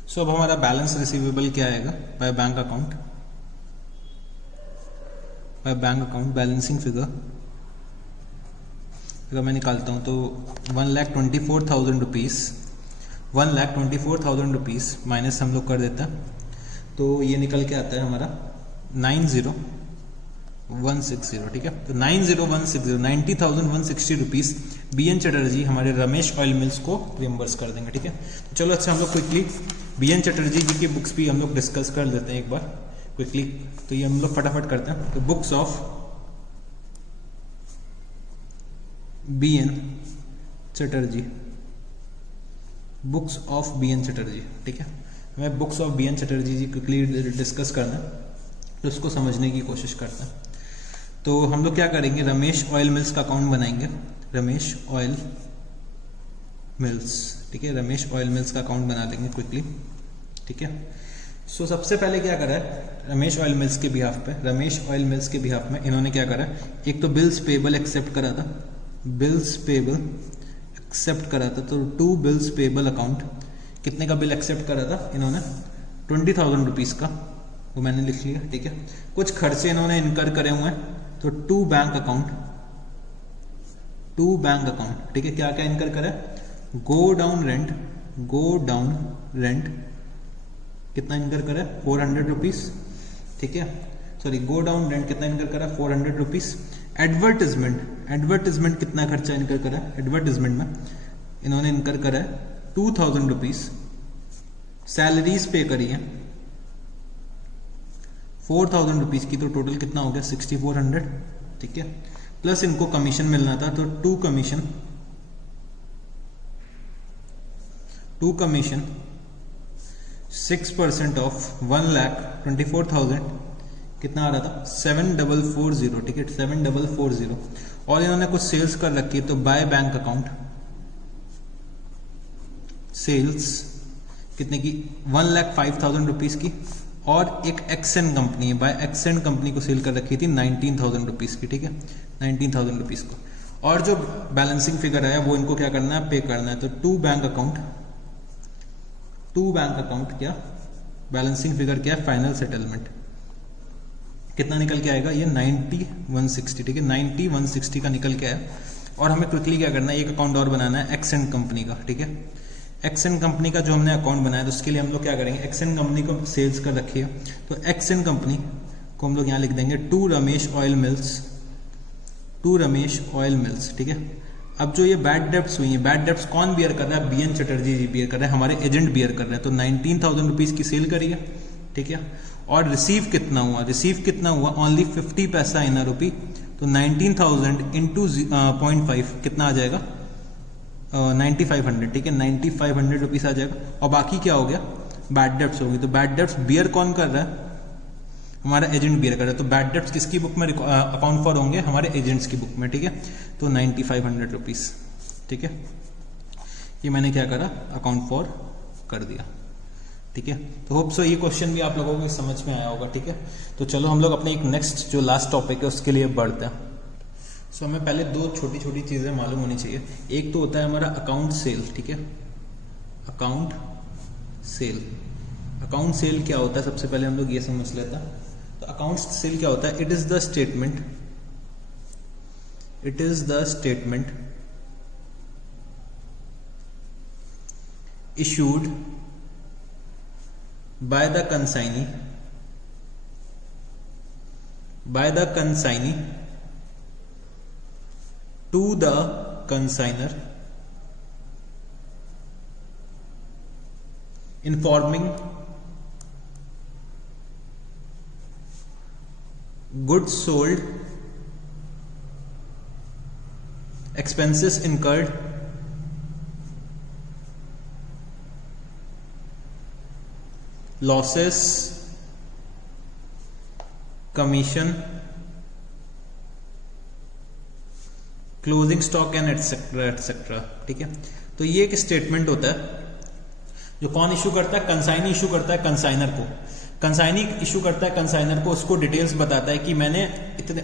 सो अब हमारा बैलेंस रिसीवेबल क्या आएगा, by bank by bank account balancing figure अगर मैं निकालता हूँ तो 1,24,000 रुपीज़ 1,24,000 रुपीज़ माइनस हम लोग कर देता है तो ये निकल के आता है हमारा 90,160। ठीक है, तो 90,160 90,160 रुपीज़ BN चटर्जी हमारे रमेश ऑयल मिल्स को रिम्बर्स कर देंगे। ठीक है, तो चलो अच्छा हम लोग क्विकली BN चटर्जी जी की बुक्स भी हम लोग डिस्कस कर लेते हैं एक बार क्विकली। तो ये हम लोग फटाफट करते हैं। तो books of BN Chatterjee, books of BN Chatterjee. ठीक है, हमें books of BN Chatterjee ji quickly discuss करना है तो उसको समझने की कोशिश करते हैं। तो हम लोग क्या करेंगे, रमेश ऑयल मिल्स का अकाउंट बनाएंगे, रमेश ऑयल मिल्स। ठीक है, रमेश ऑयल मिल्स का अकाउंट बना लेंगे क्विकली। ठीक है, सो सबसे पहले क्या करा है रमेश ऑयल मिल्स के बिहाफ पे, रमेश ऑयल मिल्स के बिहाफ में इन्होंने क्या करा, एक तो बिल्स पेबल एक्सेप्ट करा था, बिल्स पेबल एक्सेप्ट करा था। तो 2 बिल्स पेबल अकाउंट, कितने का बिल एक्सेप्ट करा था इन्होंने, 20,000 रुपीज़ का, वो मैंने लिख लिया। ठीक है, कुछ खर्चे इन्होंने इनकर करे हुए हैं तो 2 बैंक अकाउंट, 2 बैंक अकाउंट। ठीक है, क्या क्या इनकर करा, go down rent, go down rent कितना इनकर करा, 400 रुपीज़। ठीक है, सॉरी गो डाउन रेंट कितना इनकर करा, 400 रुपीज़। एडवर्टिजमेंट, एडवर्टिजमेंट कितना खर्चा इनकर करा, एडवर्टिजमेंट में इन्होंने इनकर करा है 2,000 रुपीज़। सैलरीज पे करी है 4,000 रुपीज़ की, तो टोटल कितना हो गया 6,400। ठीक है, प्लस इनको कमीशन मिलना था तो 2 कमीशन, 6% ऑफ 1,24,000 कितना आ रहा था 7,440। ठीक है, 7,440। और इन्होंने कुछ सेल्स कर रखी है तो बाय बैंक अकाउंट सेल्स कितने की, 1,05,000 रुपीज़ की। और एक एक्सेंट कंपनी है, बाय एक्सेंट कंपनी को सेल कर रखी थी 19,000 रुपीज़ की। ठीक है, 19,000 रुपीज़ को। और जो बैलेंसिंग फिगर है वो इनको क्या करना है, पे करना है। तो 2 बैंक अकाउंट, 2 बैंक अकाउंट क्या, बैलेंसिंग फिगर क्या है, फाइनल सेटलमेंट कितना निकल के आएगा, ये 90,160। ठीक है, 90,160 का निकल के आया। और हमें क्विकली क्या करना है, एक अकाउंट और बनाना है एक्सेंट कंपनी का। ठीक है, एक्सेंट कंपनी का जो हमने अकाउंट बनाया तो उसके लिए हम लोग क्या करेंगे, एक्सेंट कंपनी को सेल्स कर रखी है तो एक्सेंट कंपनी को हम लोग यहाँ लिख देंगे 2 Ramesh oil mills, 2 Ramesh oil mills. ठीक है, अब जो ये बैड डेब्ट्स हुई हैं, बैड डेब्ट्स कौन बियर कर रहा है, BN चटर्जी जी बियर कर रहे हैं, हमारे एजेंट बियर कर रहे हैं। तो 19,000 रुपीज़ की सेल करी है। ठीक है, और रिसीव कितना हुआ, रिसीव कितना हुआ, ओनली 50 पैसा इन रुपी। तो 19,000 इंटू 0.5 कितना आ जाएगा, 9,500। ठीक है, 9,500 रुपीज़ आ जाएगा। और बाकी क्या हो गया, बैड डेब्ट्स होगी। तो बैड डेब्ट्स बियर कौन कर रहा है, हमारा एजेंट बियर कर रहा है। तो बैड डेब्ट्स किसकी बुक में अकाउंट फॉर होंगे, हमारे एजेंट्स की बुक में। ठीक है, तो 9,500 रुपीज़। ठीक है, ये मैंने क्या करा, अकाउंट फॉर कर दिया। ठीक है, तो होप सो ये क्वेश्चन भी आप लोगों को समझ में आया होगा। ठीक है, तो चलो हम लोग अपने एक नेक्स्ट जो लास्ट टॉपिक है उसके लिए बढ़ते हैं। सो हमें पहले 2 छोटी छोटी चीज़ें मालूम होनी चाहिए। एक तो होता है हमारा अकाउंट सेल। ठीक है, अकाउंट सेल, अकाउंट सेल क्या होता है, सबसे पहले हम लोग ये समझ लेते हैं। तो अकाउंट सेल क्या होता है, it is the statement, it is the statement issued by the consignee, by the consignee to the consignor, informing goods sold, expenses incurred, losses, commission, closing stock and etcetera etcetera. ठीक है, तो ये एक स्टेटमेंट होता है जो कौन इशू करता है, कंसाइनी इशू करता है कंसाइनर को। कंसाइनी इशू करता है कंसाइनर को, उसको डिटेल्स बताता है कि मैंने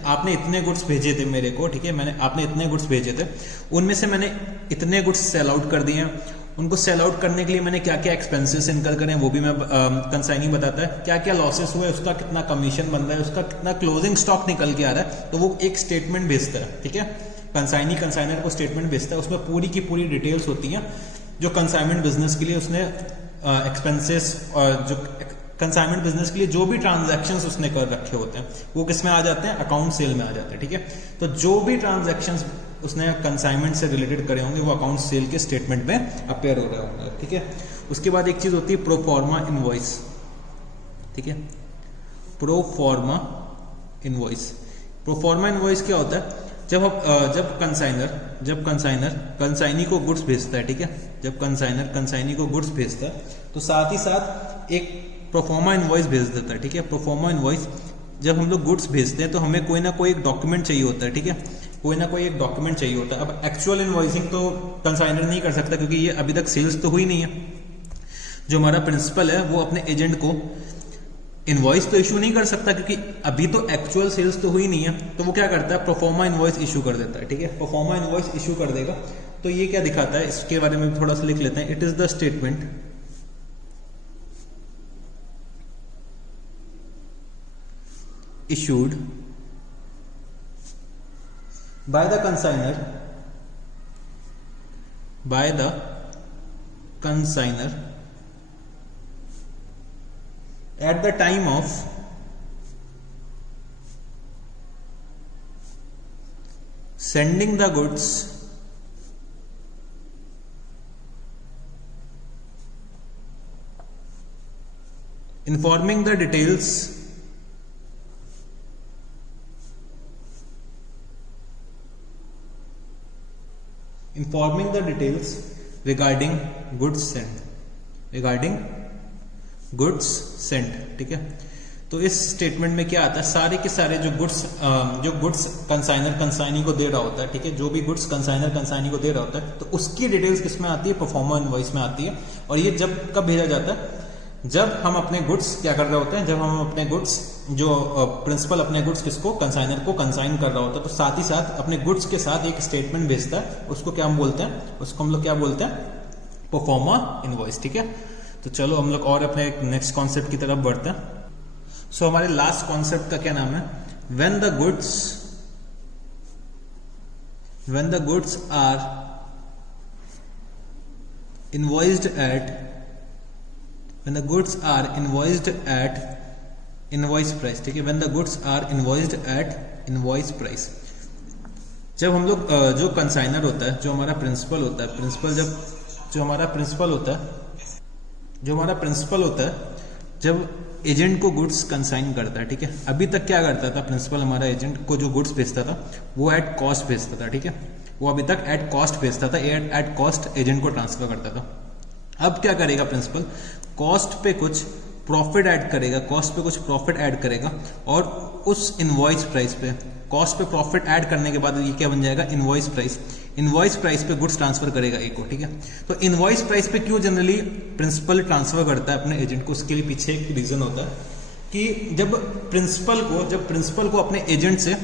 आपने इतने गुड्स भेजे थे मेरे को। ठीक है, आपने इतने गुड्स भेजे थे, उनमें से मैंने इतने गुड्स सेल आउट कर दिए हैं उनको सेल आउट करने के लिए मैंने क्या क्या एक्सपेंसेस इनकर करें वो भी मैं कंसाइनी बताता है, क्या क्या लॉसेस हुए, उसका कितना कमीशन बन रहा है, उसका कितना क्लोजिंग स्टॉक निकल के आ रहा है, तो वो एक स्टेटमेंट भेजता है, ठीक है। कंसाइनी कंसाइनर को स्टेटमेंट भेजता है, उसमें पूरी की पूरी डिटेल्स होती हैं जो कंसाइनमेंट बिजनेस के लिए उसने एक्सपेंसेस और जो कंसाइनमेंट बिजनेस के लिए जो भी ट्रांजैक्शंस उसने कर रखे होते हैं वो किस में आ जाते हैं, अकाउंट सेल में आ जाते हैं, ठीक है। तो जो भी ट्रांजैक्शंस उसने कंसाइनमेंट से रिलेटेड करे होंगे वो अकाउंट सेल के स्टेटमेंट में अपेयर हो रहे होंगे, ठीक है। उसके बाद एक चीज होती है प्रोफॉर्मा इनवॉइस, ठीक है। प्रोफॉर्मा इनवॉइस, प्रोफॉर्मा इनवॉइस क्या होता है, जब कंसाइनर कंसाइनी को गुड्स भेजता है, ठीक है। जब कंसाइनर कंसाइनी को गुड्स भेजता है तो साथ ही साथ एक प्रोफॉर्मा इनवॉइस भेज देता है, ठीक है। प्रोफॉर्मा इनवॉइस जब हम लोग गुड्स भेजते हैं तो हमें कोई ना कोई एक डॉक्यूमेंट चाहिए होता है, ठीक है। कोई ना कोई एक डॉक्यूमेंट चाहिए होता है। अब एक्चुअल इनवॉइसिंग तो कंसाइनर नहीं कर सकता क्योंकि ये अभी तक सेल्स तो हुई नहीं है। जो हमारा प्रिंसिपल है वो अपने एजेंट को इनवॉइस तो इशू नहीं कर सकता क्योंकि अभी तो एक्चुअल सेल्स तो हुई नहीं है, तो वो क्या करता है, प्रोफॉर्मा इनवॉइस इशू कर देता है, ठीक है। प्रोफॉर्मा इनवॉइस इशू कर देगा तो ये क्या दिखाता है, इसके बारे में भी थोड़ा सा लिख लेते हैं। It is the statement issued by the consigner at the time of sending the goods informing the details regarding goods sent, ठीक है। तो इस स्टेटमेंट में क्या आता है, सारे के सारे जो गुड्स कंसाइनर कंसाइनी को दे रहा होता है, ठीक है। जो भी गुड्स कंसाइनर कंसाइनी को दे रहा होता है तो उसकी डिटेल्स किस में आती है, प्रोफॉर्मा इनवॉइस में आती है। और ये जब कब भेजा जाता है, जब हम अपने गुड्स क्या कर रहे होते हैं, जब हम अपने गुड्स जो प्रिंसिपल अपने गुड्स किसको, कंसाइनर को कंसाइन कर रहा होता है, तो साथ ही साथ अपने गुड्स के साथ एक स्टेटमेंट भेजता है, उसको क्या हम बोलते हैं, उसको हम लोग क्या बोलते हैं, प्रोफॉर्मा इनवॉइस, ठीक है। तो चलो हम लोग और अपने नेक्स्ट कॉन्सेप्ट की तरफ बढ़ते हैं। सो हमारे लास्ट कॉन्सेप्ट का क्या नाम है, when the goods are invoiced at invoice price, ठीक है। When the goods are invoiced at invoice price, जब हम लोग जो कंसाइनर होता है, जो हमारा प्रिंसिपल होता है, जो हमारा प्रिंसिपल होता है जब एजेंट को गुड्स कंसाइन करता है, ठीक है। अभी तक क्या करता था प्रिंसिपल, हमारा एजेंट को जो गुड्स भेजता था वो एट कॉस्ट भेजता था, ठीक है। वो अभी तक एट कॉस्ट भेजता था, एट कॉस्ट एजेंट को ट्रांसफर करता था। अब क्या करेगा प्रिंसिपल, कॉस्ट पे कुछ प्रॉफिट ऐड करेगा और उस इनवॉइस प्राइस पे, कॉस्ट पे प्रॉफिट ऐड करने के बाद ये क्या बन जाएगा, इनवॉइस प्राइस पे गुड्स ट्रांसफर करेगा एक को, ठीक है। तो इनवॉइस प्राइस पे क्यों जनरली प्रिंसिपल ट्रांसफर करता है अपने एजेंट को, उसके लिए पीछे एक रीजन होता है कि जब प्रिंसिपल को अपने एजेंट से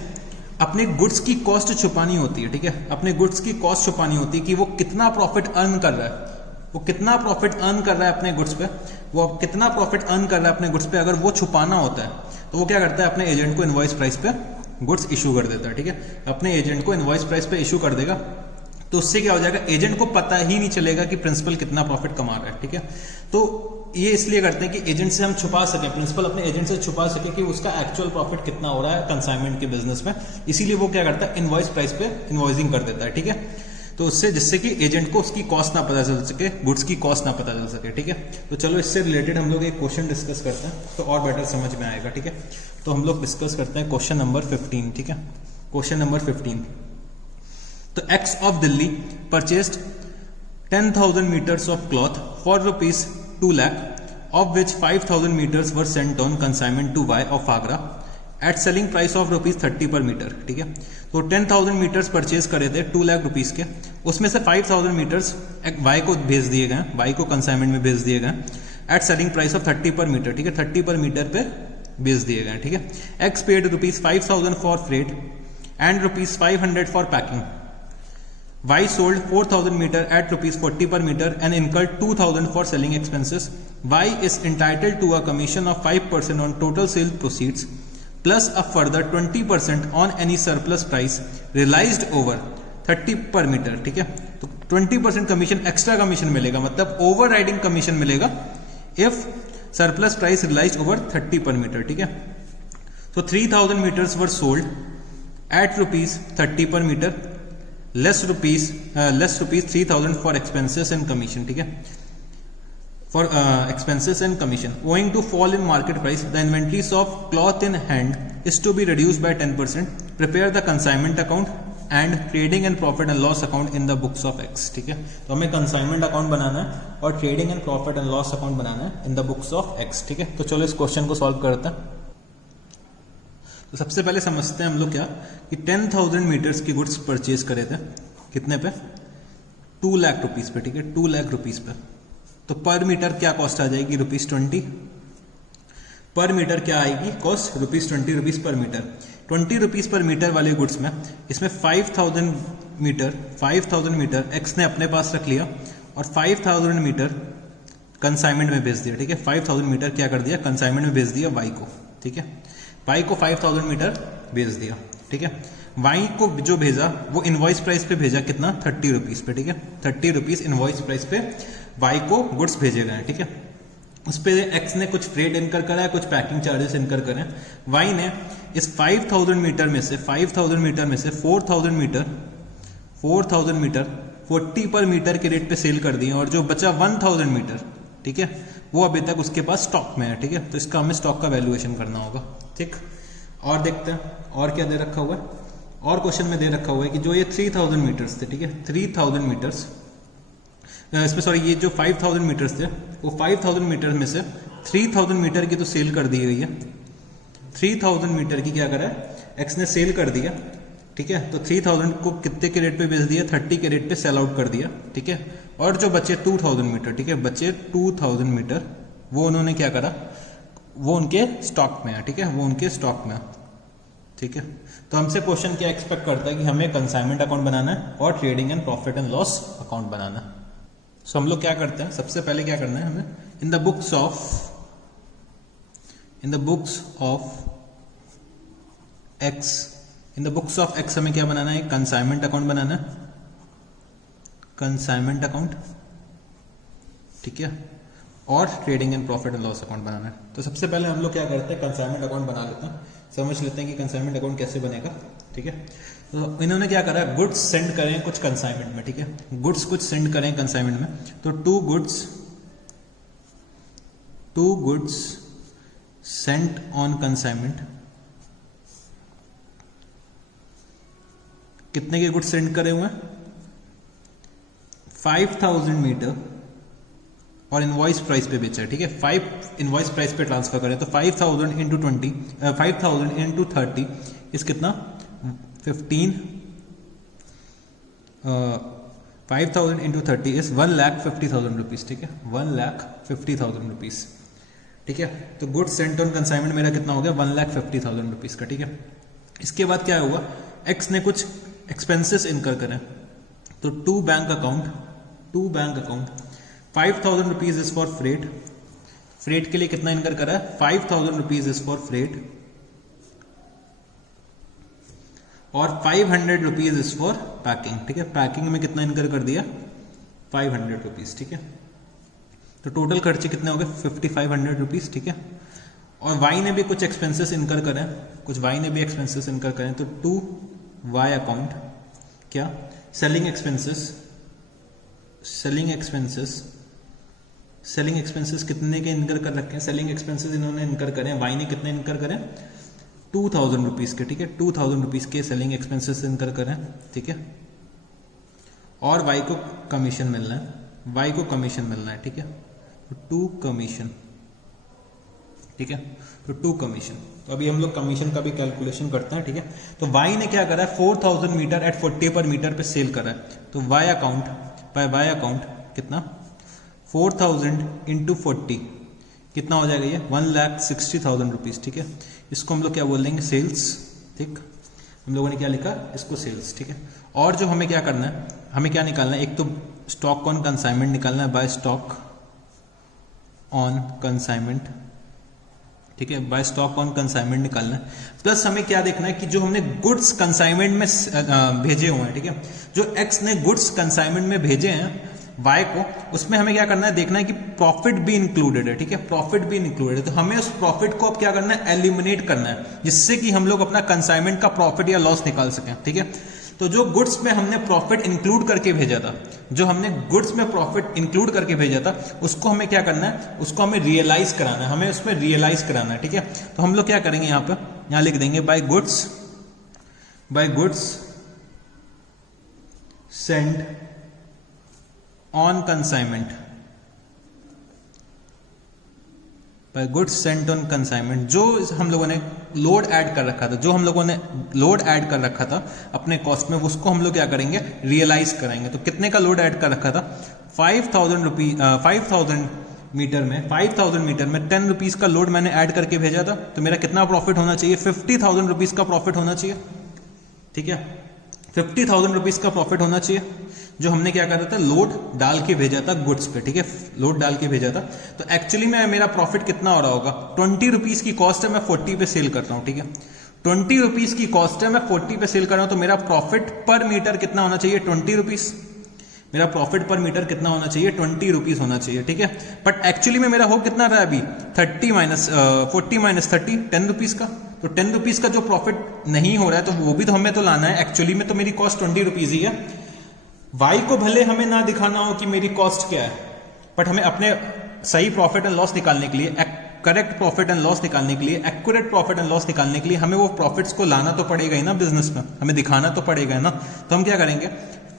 अपने गुड्स की कॉस्ट छुपानी होती है, ठीक है। अपने गुड्स की कॉस्ट छुपानी होती है कि वो कितना प्रॉफिट अर्न कर रहा है, अपने गुड्स पे, अगर वो छुपाना होता है तो वो क्या करता है, अपने एजेंट को इनवॉइस प्राइस पे गुड्स इशू कर देता है, ठीक है। अपने एजेंट को इनवॉइस प्राइस पे इशू कर देगा तो उससे क्या हो जाएगा, एजेंट को पता ही नहीं चलेगा कि प्रिंसिपल कितना प्रॉफिट कमा रहा है, ठीक है। तो ये इसलिए करते हैं कि एजेंट से हम छुपा सके, प्रिंसिपल अपने एजेंट से छुपा सके कि उसका एक्चुअल प्रॉफिट कितना हो रहा है कंसाइनमेंट के बिजनेस में। इसीलिए वो क्या करता है, इनवॉइस प्राइस पे इनवॉइसिंग कर देता है, ठीक है। तो उससे जिससे कि एजेंट को उसकी कॉस्ट ना पता चल सके, गुड्स की कॉस्ट ना पता चल सके, ठीक है। तो चलो इससे रिलेटेड हम लोग एक क्वेश्चन डिस्कस करते हैं तो और बेटर समझ में आएगा, ठीक है। तो हम लोग डिस्कस करते हैं क्वेश्चन नंबर 15, ठीक है। क्वेश्चन नंबर 15, तो X of Delhi purchased 10,000 metres of cloth for ₹2 lakh, of which 5,000 metres were sent on consignment to Y of Agra at selling price of ₹30 per metre, ठीक है। तो 10,000 मीटर्स परचेज करे थे 2 लाख रुपीस के, उसमें से 5,000 मीटर्स वाई को भेज दिए गए, वाई को कंसाइनमेंट में भेज दिए गए eight selling price of 30 per metre, ठीक है। 30 पर मीटर पे भेज दिए गए, ठीक है। X paid ₹5,000 for freight and ₹500 for packing. Y sold 4,000 meter at rupees 40 per meter and incurred 2,000 for selling expenses. Y is entitled to a commission of 5% on total sale proceeds plus a further 20% on any surplus price realized over 30 per meter. ठीक है, तो 20% कमीशन एक्स्ट्रा कमीशन मिलेगा, मतलब ओवर राइडिंग कमीशन मिलेगा if surplus price realized over 30 per meter. ठीक है, so 3,000 meters were sold at rupees 30 per meter less rupees 3,000 for expenses and commission. ठीक है, for expenses and commission. Owing to fall in market price, the inventories of cloth in hand is to be reduced by 10%. Prepare the consignment account and trading and profit and loss account in the books of X. ठीक है, तो हमें कंसाइनमेंट अकाउंट बनाना है और trading and profit and loss account बनाना है in the books of X. ठीक है, तो चलो इस क्वेश्चन को सॉल्व करते हैं. तो सबसे पहले समझते हैं हम लोग क्या कि 10,000 मीटर्स की गुड्स परचेज करे थे, कितने पे? 2 लाख रुपीज पे. ठीक है, 2 लाख रुपीज पे. तो पर मीटर क्या कॉस्ट आ जाएगी? ₹20. पर मीटर क्या आएगी cost? ₹20 per metre. 20 rupees per metre वाले गुड्स में इसमें 5,000 मीटर एक्स ने अपने पास रख लिया और 5,000 मीटर कंसाइनमेंट में भेज दिया. ठीक है, 5,000 मीटर क्या कर दिया? कंसाइनमेंट में भेज दिया वाई को. ठीक है, वाई को 5,000 मीटर भेज दिया. ठीक है, वाई को जो भेजा वो इनवॉइस प्राइस पे भेजा, कितना? 30 रुपीज पे. ठीक है, 30 रुपीज इनवॉइस प्राइस पे वाई को गुड्स भेजे गए. ठीक है, उस पे एक्स ने कुछ फ्रेट इनकर करा है, कुछ पैकिंग चार्जेस इनकर करे. वाई ने इस 5,000 मीटर में से 4,000 मीटर 40 पर मीटर के रेट पे सेल कर दिए और जो बचा 1,000 मीटर, ठीक है, वो अभी तक उसके पास स्टॉक में है. ठीक है, तो इसका हमें स्टॉक का वैल्यूएशन करना होगा. ठीक, और देखते हैं और क्या दे रखा हुआ है. और क्वेश्चन में दे रखा हुआ है कि जो ये 3,000 मीटर्स थे, ठीक है, 3,000 मीटर्स इसमें सॉरी ये जो 5,000 मीटर्स थे वो 5,000 मीटर में से 3,000 मीटर की तो सेल कर दी गई है. 3,000 मीटर की क्या करा है? एक्स ने सेल कर दिया. ठीक है, तो 3,000 को कितने के रेट पे बेच दिया? 30 के रेट पे सेल आउट कर दिया. ठीक है, और जो बचे 2,000 मीटर, ठीक है, बचे 2,000 मीटर वो उन्होंने क्या करा? वो उनके स्टॉक में है. ठीक है, वो उनके स्टॉक में है. ठीक है, तो हमसे क्वेश्चन क्या एक्सपेक्ट करता है कि हमें कंसाइनमेंट अकाउंट बनाना है और trading and profit and loss account बनाना है. सो हम लोग क्या करते हैं, सबसे पहले क्या करना है हमें? इन द बुक्स ऑफ एक्स हमें क्या बनाना है? कंसाइनमेंट अकाउंट बनाना है, कंसाइनमेंट अकाउंट. ठीक है, और trading and profit and loss account बनाना है. तो सबसे पहले हम लोग क्या करते हैं? कंसाइनमेंट अकाउंट बना लेते हैं, समझ लेते हैं कि कंसाइनमेंट अकाउंट कैसे बनेगा. ठीक है, तो इन्होंने क्या करा? गुड्स सेंड करें कुछ कंसाइनमेंट में. ठीक है, गुड्स कुछ सेंड करें कंसाइनमेंट में. तो to goods sent on consignment. कितने के गुड्स सेंड करे हुए हैं? 5,000 मीटर और इनवॉइस प्राइस पे बेचा है. ठीक है, 5 इनवॉइस प्राइस पे ट्रांसफर करें तो 5,000 इंटू 30 इस कितना? 15. 5,000 इंटू 30 इज 1,50,000 रुपीज. ठीक है, 1,50,000 रुपीज. ठीक है, तो गुड्स सेंट ऑन कंसाइनमेंट मेरा कितना हो गया? 1,50,000 रुपीज का. ठीक है, इसके बाद क्या हुआ? एक्स ने कुछ एक्सपेंसेस इनकर करें तो to bank account 5,000 rupees is for freight. Freight के लिए कितना इनकर करा है? 5,000 रुपीज इज फॉर फ्रेट और 500 रुपीज इज फॉर पैकिंग. ठीक है, पैकिंग में कितना इनकर कर दिया? 500 रुपीज. ठीक है, तो टोटल खर्चे कितने हो गए? 5,500 रुपीज. ठीक है, और वाई ने भी कुछ एक्सपेंसेस इनकर करें, तो टू वाई अकाउंट क्या? सेलिंग एक्सपेंसेस कितने के इनकर कर रखे हैं? सेलिंग एक्सपेंसेस इन्होंने इनकर करें, वाई ने कितने इनकर करें? 2,000 रुपीज के. ठीक है, 2,000 रुपीज के सेलिंग एक्सपेंसेस इनकर करें. ठीक है, और वाई को कमीशन मिलना है, ठीक है, तो टू कमीशन. ठीक है, तो टू कमीशन. तो अभी हम लोग कमीशन का भी कैलकुलेशन करते हैं. ठीक है, तो वाई ने क्या करा है? 4,000 मीटर एट 40 पर मीटर पे सेल करा है. तो वाई अकाउंट कितना? 4,000 इंटू 40 कितना हो जाएगा? ये 1,60,000 रुपीज. ठीक है, इसको हम लोग क्या बोल देंगे? सेल्स. ठीक, हम लोगों ने क्या लिखा? इसको सेल्स. ठीक है, और जो हमें क्या करना है? हमें क्या निकालना है, एक तो स्टॉक ऑन कंसाइनमेंट निकालना है, बाय स्टॉक ऑन कंसाइनमेंट, ठीक है, बाय स्टॉक ऑन कंसाइनमेंट निकालना है। प्लस हमें क्या देखना है कि जो हमने गुड्स कंसाइनमेंट में भेजे हुए हैं, ठीक है, जो एक्स ने गुड्स कंसाइनमेंट में भेजे हैं वाई को, उसमें हमें क्या करना है, देखना है कि प्रॉफिट भी इंक्लूडेड है, ठीक है, प्रॉफिट भी इंक्लूडेड है। तो हमें उस प्रॉफिट को अब क्या करना है, एलिमिनेट करना है, जिससे कि हम लोग अपना कंसाइनमेंट का प्रॉफिट या लॉस निकाल सकें, ठीक है। तो जो गुड्स में हमने प्रॉफिट इंक्लूड करके भेजा था, जो हमने गुड्स में प्रॉफिट इंक्लूड करके भेजा था, उसको हमें क्या करना है, उसको हमें रियलाइज कराना है, हमें उसमें रियलाइज कराना है, ठीक है। तो हम लोग क्या करेंगे, यहां पर यहां लिख देंगे by goods send on consignment, by goods sent on consignment. जो हम लोगों ने लोड ऐड कर रखा था, जो हम लोगों ने लोड ऐड कर रखा था अपने कॉस्ट में, उसको हम लोग क्या करेंगे, रियलाइज कराएंगे। तो कितने का लोड ऐड कर रखा था, 5000 मीटर में 5000 मीटर में 10 रुपीज का लोड मैंने ऐड करके भेजा था। तो मेरा कितना प्रॉफिट होना चाहिए, 50,000 रुपीज का प्रॉफिट होना चाहिए, ठीक है, 50,000 रुपीज का प्रॉफिट होना चाहिए, जो हमने क्या करा था, लोड डाल के भेजा था गुड्स पे, ठीक है, लोड डाल के भेजा था। तो एक्चुअली में मेरा प्रॉफिट कितना हो रहा होगा, 20 रुपीज की कॉस्ट है, मैं 40 पे सेल कर रहा हूं, ठीक है, 20 रुपीज की कॉस्ट है, मैं 40 पे सेल कर रहा हूं। तो मेरा प्रॉफिट पर मीटर कितना होना चाहिए, 20 रुपीज। मेरा प्रॉफिट पर मीटर कितना होना चाहिए, 20 रुपीज होना चाहिए, ठीक है। बट एक्चुअली में मेरा हो कितना रहा है अभी, 40 माइनस 30, 10 रुपीज का। तो 10 रुपीज का जो प्रॉफिट नहीं हो रहा है, तो वो भी तो हमें तो लाना है। एक्चुअली में तो मेरी कॉस्ट 20 रुपीज ही है। वाई को भले हमें ना दिखाना हो कि मेरी कॉस्ट क्या है, बट हमें अपने सही प्रॉफिट एंड लॉस निकालने के लिए, करेक्ट प्रॉफिट एंड लॉस निकालने के लिए, एक्यूरेट प्रॉफिट एंड लॉस निकालने के लिए हमें वो प्रॉफिट्स को लाना तो पड़ेगा ही ना बिजनेस में, हमें दिखाना तो पड़ेगा ना। तो हम क्या करेंगे,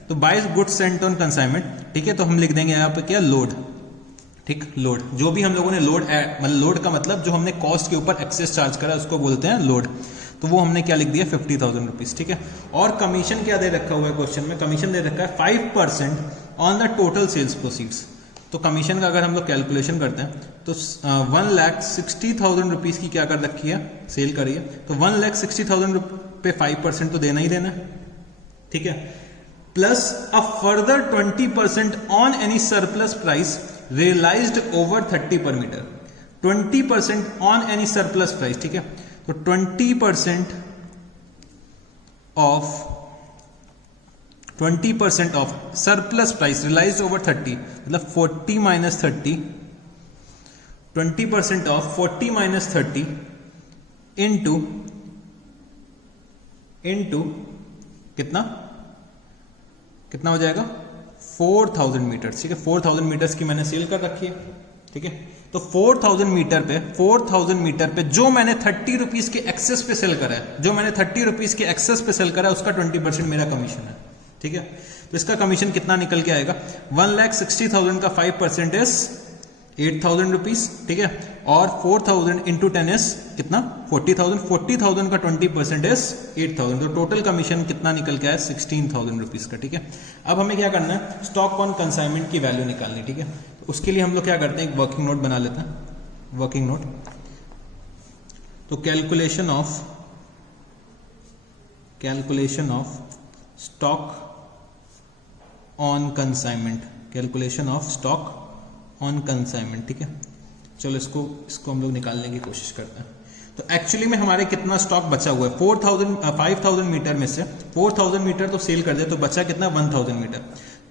तो by goods sent on consignment, ठीक है, तो हम लिख देंगे यहाँ पे क्या, लोड, ठीक, लोड। जो भी हम लोगों ने लोड मतलब लोड का मतलब जो हमने कॉस्ट के ऊपर एक्सेस चार्ज करा उसको बोलते हैं लोड। तो वो हमने क्या लिख दिया, 50,000 रुपीज, ठीक है। और कमीशन क्या दे रखा हुआ है क्वेश्चन में, कमीशन दे रखा है 5% on the total sales proceeds. तो कमीशन का अगर हम लोग कैलकुलेशन करते हैं तो 1,60,000 रुपीज की क्या कर रखी है, सेल करी है। तो 1,60,000 पे 5% तो देना ही देना है, ठीक है, plus a further 20% on any surplus price realised over 30 per metre, 20% on any surplus price, ठीक है। तो 20% of surplus price realised over 30, मतलब 40 माइनस 30, 20% ऑफ 40 माइनस 30 इंटू कितना हो जाएगा, 4000 मीटर, ठीक है। 4000 मीटर्स की मैंने सेल कर रखी है, ठीक है। तो 4000 मीटर पे जो मैंने 30 रुपीज के एक्सेस पे सेल करा है, जो मैंने 30 रुपीज के एक्सेस पे सेल करा है, उसका 20% मेरा कमीशन है, ठीक है। तो इसका कमीशन कितना निकल के आएगा, 1,60,000 का 5% इज 8,000 रुपीज, ठीक है, और 4,000 इंटू 10 इज कितना, 40,000, 40,000 का 20% इज 8,000। तो टोटल कमीशन कितना निकल के आया, 16,000 रुपीज का, ठीक है। अब हमें क्या करना है, स्टॉक ऑन कंसाइनमेंट की वैल्यू निकालनी, ठीक है। तो उसके लिए हम लोग क्या करते हैं, एक वर्किंग नोट बना लेते हैं, वर्किंग नोट। तो calculation of stock on consignment, calculation of stock on consignment, ठीक है। चलो इसको हम लोग निकालने की कोशिश करते हैं। तो एक्चुअली में हमारे कितना स्टॉक बचा हुआ है, 5,000 मीटर में से 4,000 मीटर तो सेल कर दे, तो बचा कितना, 1,000 मीटर।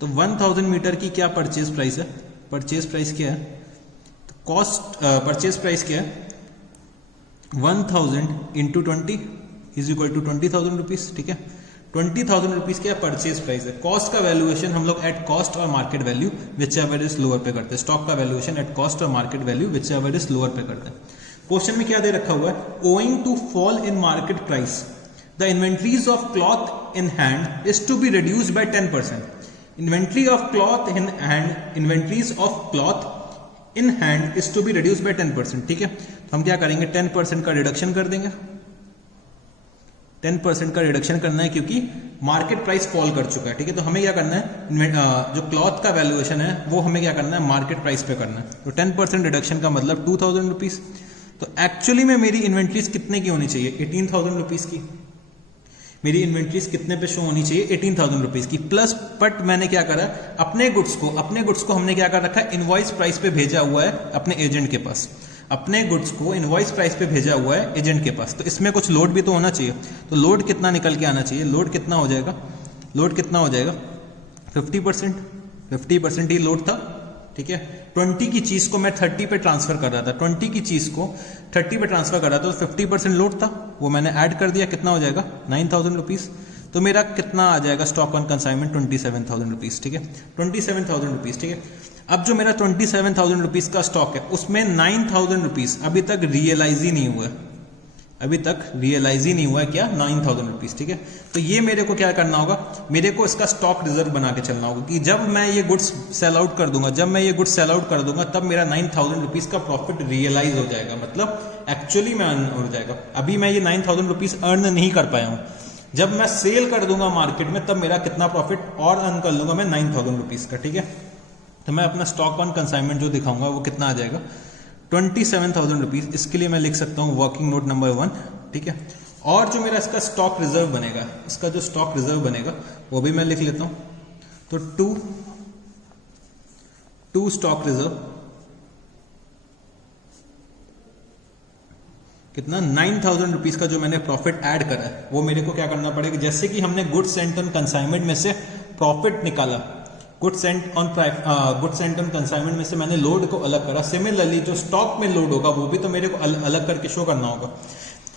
तो 1,000 मीटर की क्या परचेज प्राइस है, परचेज प्राइस क्या है, तो कॉस्ट परचेज प्राइस क्या है, 1,000 into 20 is equal to 20,000 rupees, ठीक है। 20,000 रुपीज क्या परचेज प्राइस है। कॉस्ट का वैल्यूएशन हम लोग एट कॉस्ट और market value whichever is lower पे करते हैं। स्टॉक का वैल्यूएशन एट कॉस्ट और market value whichever is lower पे करते हैं। क्वेश्चन में क्या दे रखा हुआ है, owing to fall in market price the inventories of cloth in hand is to be reduced by 10%। Inventory of cloth in hand, inventories of cloth in hand is to be reduced by 10%, ठीक है। तो हम क्या करेंगे, 10% का रिडक्शन कर देंगे, 10% का रिडक्शन करना है क्योंकि मार्केट प्राइस फॉल कर चुका है, ठीक है। तो हमें क्या करना है, जो क्लॉथ का वैल्यूएशन है वो हमें क्या करना है, मार्केट प्राइस पे करना है। तो 10% रिडक्शन का मतलब 2,000 रुपीज। तो एक्चुअली में मेरी इन्वेंट्रीज कितने की होनी चाहिए, 18,000 रुपीज की। मेरी इन्वेंट्रीज कितने पे शो होनी चाहिए, 18,000 रुपीज की प्लस। बट मैंने क्या करा, अपने गुड्स को हमने क्या कर रखा है, इनवॉइस प्राइस पे भेजा हुआ है अपने एजेंट के पास। अपने गुड्स को इनवॉइस प्राइस पे भेजा हुआ है एजेंट के पास, तो इसमें कुछ लोड भी तो होना चाहिए। तो लोड कितना निकल के आना चाहिए, लोड कितना हो जाएगा, लोड कितना हो जाएगा 50% ही लोड था, ठीक है। 20 की चीज को मैं 30 पे ट्रांसफर कर रहा था, 20 की चीज को 30 पे ट्रांसफर कर रहा था, तो 50% लोड था, वो मैंने ऐड कर दिया, कितना हो जाएगा 9,000 रुपीज। तो मेरा कितना आ जाएगा स्टॉक ऑन कंसाइनमेंट 27,000 रुपीज, ठीक है, 27,000 रुपीज, ठीक है। अब जो मेरा 27,000 रुपीज का स्टॉक है उसमें 9,000 रुपीज अभी तक रियलाइज ही नहीं हुआ है, अभी तक रियलाइज ही नहीं हुआ है क्या, 9,000 रुपीज, ठीक है। तो ये मेरे को क्या करना होगा, मेरे को इसका स्टॉक रिजर्व बना के चलना होगा कि जब मैं ये गुड्स सेल आउट कर दूंगा, जब मैं ये गुड्स सेल आउट कर दूंगा तब मेरा 9,000 रुपीज का प्रॉफिट रियलाइज हो जाएगा, मतलब एक्चुअली में अर्न हो जाएगा। अभी मैं ये 9,000 रुपीज अर्न नहीं कर पाया हूं, जब मैं सेल कर दूंगा मार्केट में तब मेरा कितना प्रॉफिट और अर्न कर लूंगा मैं 9,000 रुपीज का, ठीक है। तो मैं अपना स्टॉक ऑन कंसाइनमेंट जो दिखाऊंगा वो कितना आ जाएगा 27,000 रुपीज। इसके लिए मैं लिख सकता हूं वर्किंग नोट नंबर 1, ठीक है। और जो मेरा इसका स्टॉक रिजर्व बनेगा, इसका जो स्टॉक रिजर्व बनेगा वो भी मैं लिख लेता हूं। तो टू स्टॉक रिजर्व कितना 9,000 रुपीज का जो मैंने प्रॉफिट ऐड करा है वो मेरे को क्या करना पड़ेगा, जैसे कि हमने गुड्स सेंट ऑन कंसाइनमेंट में से प्रॉफिट निकाला, गुड्स सेंट ऑन कंसाइनमेंट में से मैंने लोड को अलग करा, सिमिलरली जो स्टॉक में लोड होगा वो भी तो मेरे को अलग करके शो करना होगा।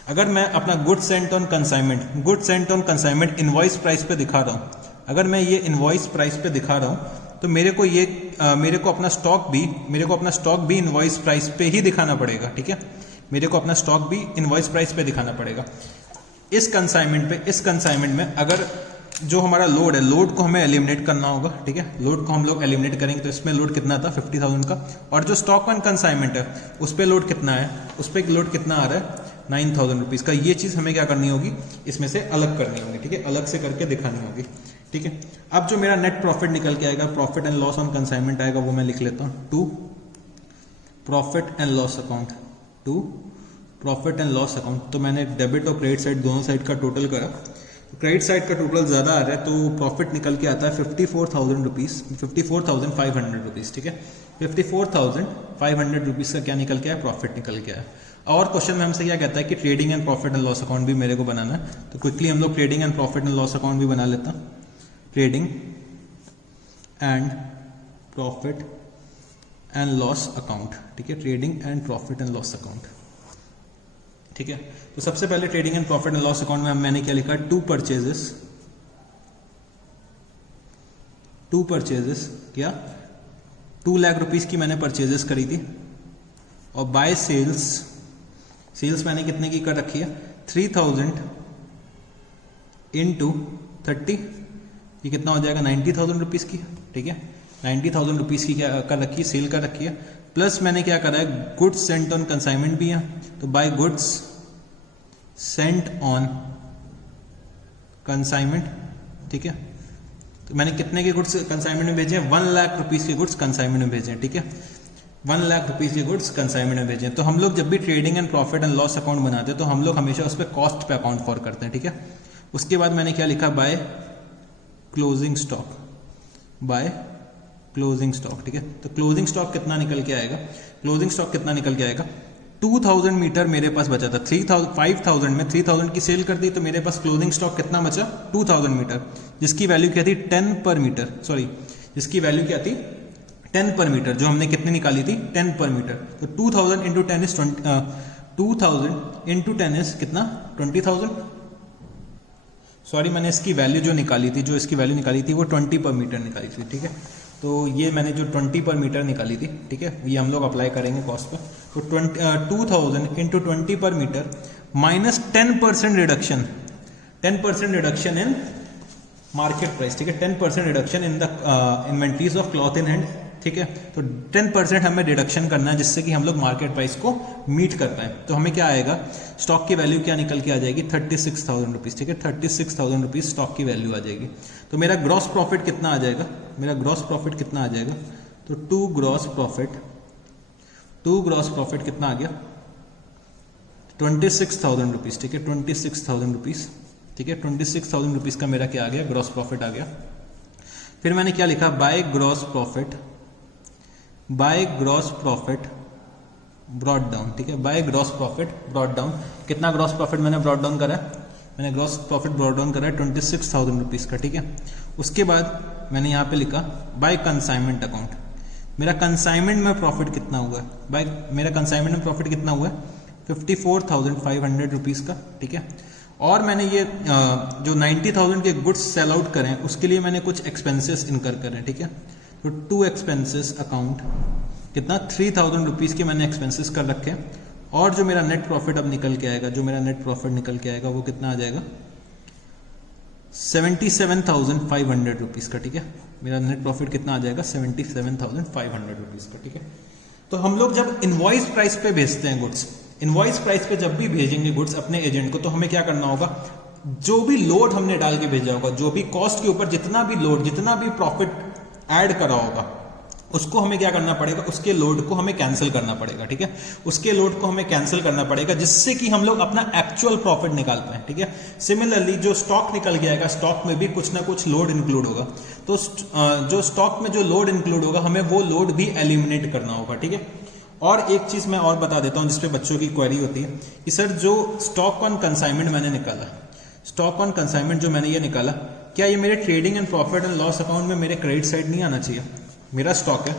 अगर मैं अपना goods sent on consignment invoice price पे दिखा रहा हूं, अगर मैं ये इनवॉइस प्राइस पे दिखा रहा हूं तो मेरे को अपना स्टॉक भी इनवॉइस प्राइस पे ही दिखाना पड़ेगा, ठीक है। मेरे को अपना स्टॉक भी इनवॉइस प्राइस पे दिखाना पड़ेगा। इस कंसाइनमेंट में अगर जो हमारा लोड है, लोड को हमें एलिमिनेट करना होगा, ठीक है। लोड को हम लोग एलिमिनेट करेंगे तो इसमें लोड कितना था 50,000 का, और जो स्टॉक ऑन कंसाइनमेंट है उस पर लोड कितना है, उस पर लोड कितना आ रहा है 9,000 रुपीज का। ये चीज हमें क्या करनी होगी, इसमें से अलग करनी होगी, ठीक है, अलग से करके दिखानी होगी, ठीक है। अब जो मेरा नेट प्रॉफिट निकल के आएगा, profit and loss on consignment आएगा, वो मैं लिख लेता हूँ to profit and loss account, to profit and loss account. तो मैंने डेबिट और क्रेडिट साइड दोनों साइड का टोटल करा, क्रेडिट साइड का टोटल ज्यादा आ रहा है तो प्रॉफिट निकल के आता है 54,000 रुपीज, 54,500 रुपीज, ठीक है। 54,500 रुपीज का क्या निकल के आया, प्रॉफिट निकल के आया। और क्वेश्चन में हमसे क्या कहता है कि trading and profit and loss account भी मेरे को बनाना है, तो क्विकली हम लोग trading and profit and loss account भी बना लेता हूं। Trading and profit and loss account, ठीक है, trading and profit and loss account, ठीक है। तो सबसे पहले trading and profit and loss account में मैंने क्या लिखा, टू परचेजेस क्या 2 लाख रुपीज की मैंने परचेजेस करी थी, और बाय सेल्स मैंने कितने की कर रखी है 3,000 इंटू 30, ये कितना हो जाएगा 90,000 रुपीज की, ठीक है। 90,000 रुपीज की क्या कर रखी है, सेल कर रखी है, प्लस मैंने क्या करा है गुड्स सेंट ऑन कंसाइनमेंट भी है, तो by goods sent on consignment, ठीक है। तो मैंने कितने के गुड्स कंसाइनमेंट में भेजे हैं, 1 लाख रुपीज के गुड्स कंसाइनमेंट में भेजे हैं, ठीक है। 1 लाख रुपीज के गुड्स कंसाइनमेंट में भेजे हैं। तो हम लोग जब भी trading and profit and loss account बनाते हैं तो हम लोग हमेशा उस पर कॉस्ट पे अकाउंट फॉर करते हैं, ठीक है। उसके बाद मैंने क्या लिखा, by closing stock, by closing stock, ठीक है। तो क्लोजिंग स्टॉक कितना निकल के आएगा, क्लोजिंग स्टॉक कितना निकल के आएगा 2,000 मीटर मेरे पास बचा था, 5,000 में 3,000 की सेल कर दी तो मेरे पास क्लोजिंग स्टॉक कितना बचा 2,000 मीटर, जिसकी वैल्यू क्या थी 10 पर मीटर, सॉरी जिसकी वैल्यू क्या थी 10 पर मीटर, जो हमने कितनी निकाली थी 10 पर मीटर। तो 2,000 इंटू 10 इज 2,000 इंटू 10 इज कितना 20,000, सॉरी मैंने इसकी वैल्यू जो निकाली थी, जो इसकी वैल्यू निकाली थी वो 20 पर मीटर निकाली थी, ठीक है। तो ये मैंने जो 20 पर मीटर निकाली थी, ठीक है, ये हम लोग अप्लाई करेंगे कॉस्ट पर। तो 2,000 into 20 per metre minus 10% reduction, 10% reduction in market price, ठीक है, 10% reduction in the inventories of cloth in hand, ठीक है। तो 10% हमें डिडक्शन करना है जिससे कि हम लोग मार्केट प्राइस को मीट कर पाए। तो हमें क्या आएगा, स्टॉक की वैल्यू क्या निकल के आ जाएगी 36,000 रुपीज, ठीक है, 36,000 रुपीज स्टॉक की वैल्यू आ जाएगी। तो मेरा ग्रॉस प्रॉफिट कितना आ जाएगा, मेरा ग्रॉस प्रॉफिट कितना आ जाएगा, तो टू ग्रॉस प्रॉफिट कितना आ गया 26,000 रुपीज, ठीक है, 26,000 रुपीज ठीक है, 26,000 रुपीज़ का मेरा क्या आ गया, ग्रॉस प्रॉफिट आ गया। फिर मैंने क्या लिखा, by gross profit brought down. ठीक है, by gross profit brought down. कितना ग्रॉस प्रॉफिट मैंने ब्रॉट डाउन करा है, मैंने ग्रॉस प्रॉफिट ब्रॉट डाउन करा है 26,000 रुपीज़ का। ठीक है, उसके बाद मैंने यहाँ पे लिखा बाय कंसाइनमेंट अकाउंट। मेरा कंसाइनमेंट में प्रॉफिट कितना हुआ है, बाय मेरा कंसाइनमेंट में प्रॉफिट कितना हुआ है 54,500 रुपीज़ का। ठीक है, और मैंने ये जो 90,000 के गुड्स सेल आउट करें उसके लिए मैंने कुछ एक्सपेंसेस इनकर करें। ठीक है, तो 2 एक्सपेंसेस अकाउंट कितना 3,000 रुपीज़ के मैंने एक्सपेंसेस कर रखे हैं। और जो मेरा नेट प्रॉफिट अब निकल के आएगा, जो मेरा नेट प्रॉफिट निकल के आएगा वो कितना आ जाएगा 77,500 रुपीज़ का। ठीक है, मेरा नेट प्रॉफिट कितना आ जाएगा 77,500 रुपीज़ का। ठीक है, तो हम लोग जब इनवॉइस प्राइस पे भेजते हैं गुड्स, इनवॉइस प्राइस पे जब भी भेजेंगे गुड्स अपने एजेंट को, तो हमें क्या करना होगा, जो भी लोड हमने डाल के भेजा होगा, जो भी कॉस्ट के ऊपर जितना भी लोड, जितना भी प्रॉफिट ऐड करा होगा, उसको हमें क्या करना पड़ेगा, उसके लोड को हमें कैंसिल करना पड़ेगा। ठीक है, उसके लोड को हमें कैंसिल करना पड़ेगा, जिससे कि हम लोग अपना एक्चुअल प्रॉफिट निकाल पाए। ठीक है, सिमिलरली जो स्टॉक निकल के आएगा, स्टॉक में भी कुछ ना कुछ लोड इंक्लूड होगा, तो जो स्टॉक में जो लोड इंक्लूड होगा हमें वो लोड भी एलिमिनेट करना होगा। ठीक है, और एक चीज मैं और बता देता हूं जिसपे बच्चों की क्वेरी होती है कि सर जो स्टॉक ऑन कंसाइनमेंट मैंने निकाला, स्टॉक ऑन कंसाइनमेंट जो मैंने ये निकाला, क्या ये मेरे trading and profit and loss account में मेरे क्रेडिट साइड नहीं आना चाहिए? मेरा स्टॉक है,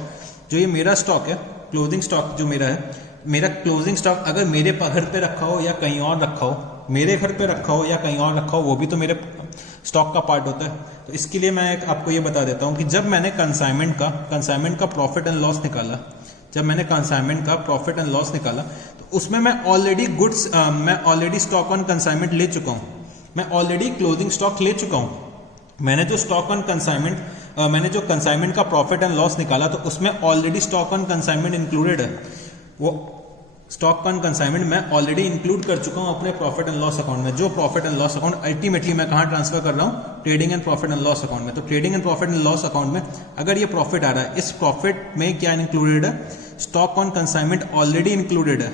जो ये मेरा स्टॉक है, क्लोजिंग स्टॉक जो मेरा है, मेरा क्लोजिंग स्टॉक अगर मेरे घर पे रखा हो या कहीं और रखा हो, मेरे घर पे रखा हो या कहीं और रखा हो, वो भी तो मेरे स्टॉक का पार्ट होता है। तो इसके लिए मैं आपको ये बता देता हूँ कि जब मैंने कंसाइनमेंट का प्रॉफिट एंड लॉस निकाला, जब मैंने कंसाइनमेंट का प्रॉफिट एंड लॉस निकाला, तो उसमें मैं ऑलरेडी स्टॉक ऑन कंसाइनमेंट ले चुका हूँ, मैं ऑलरेडी क्लोजिंग स्टॉक ले चुका हूँ। मैंने जो स्टॉक ऑन कंसाइनमेंट मैंने जो कंसाइनमेंट का प्रॉफिट एंड लॉस निकाला, तो उसमें already stock on consignment included है। वो स्टॉक ऑन कंसाइनमेंट मैं ऑलरेडी इंक्लूड कर चुका हूं अपने प्रॉफिट एंड लॉस अकाउंट में। जो profit and loss account ultimately मैं कहां ट्रांसफर कर रहा हूं, trading and profit and loss account में। तो trading and profit and loss account में अगर ये प्रॉफिट आ रहा है, इस प्रॉफिट में क्या इंक्लूडेड है, stock on consignment already included है,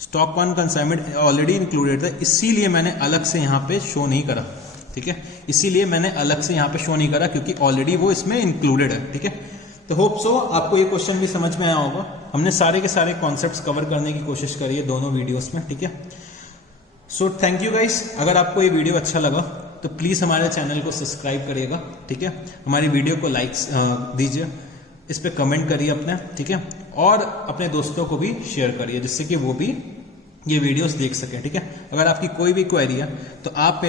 stock on consignment already included है, इसीलिए मैंने अलग से यहां पे शो नहीं करा। ठीक है, इसीलिए मैंने अलग से यहां पे शो नहीं करा, क्योंकि ऑलरेडी वो इसमें इंक्लूडेड है। ठीक है, तो होप सो आपको ये क्वेश्चन भी समझ में आया होगा। हमने सारे के सारे कॉन्सेप्ट्स कवर करने की कोशिश करी है दोनों वीडियोस में। ठीक है, सो थैंक यू गाइस। अगर आपको ये वीडियो अच्छा लगा तो प्लीज हमारे चैनल को सब्सक्राइब करिएगा। ठीक है, हमारी वीडियो को लाइक्स दीजिए, इस पे कमेंट करिए अपने। ठीक है, और अपने दोस्तों को भी शेयर करिए, जिससे कि वो भी ये वीडियोस देख सकें। ठीक है, अगर आपकी कोई भी क्वेरी है तो आप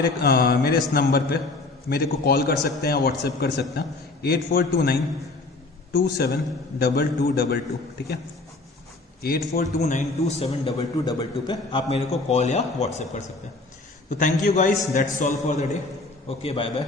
मेरे इस नंबर पे मेरे को कॉल कर सकते हैं, व्हाट्सएप कर सकते हैं 8429272222। ठीक है, 8429272222 पे आप मेरे को कॉल या व्हाट्सएप कर सकते हैं। तो thank you guys, that's all for the day. Okay, bye bye.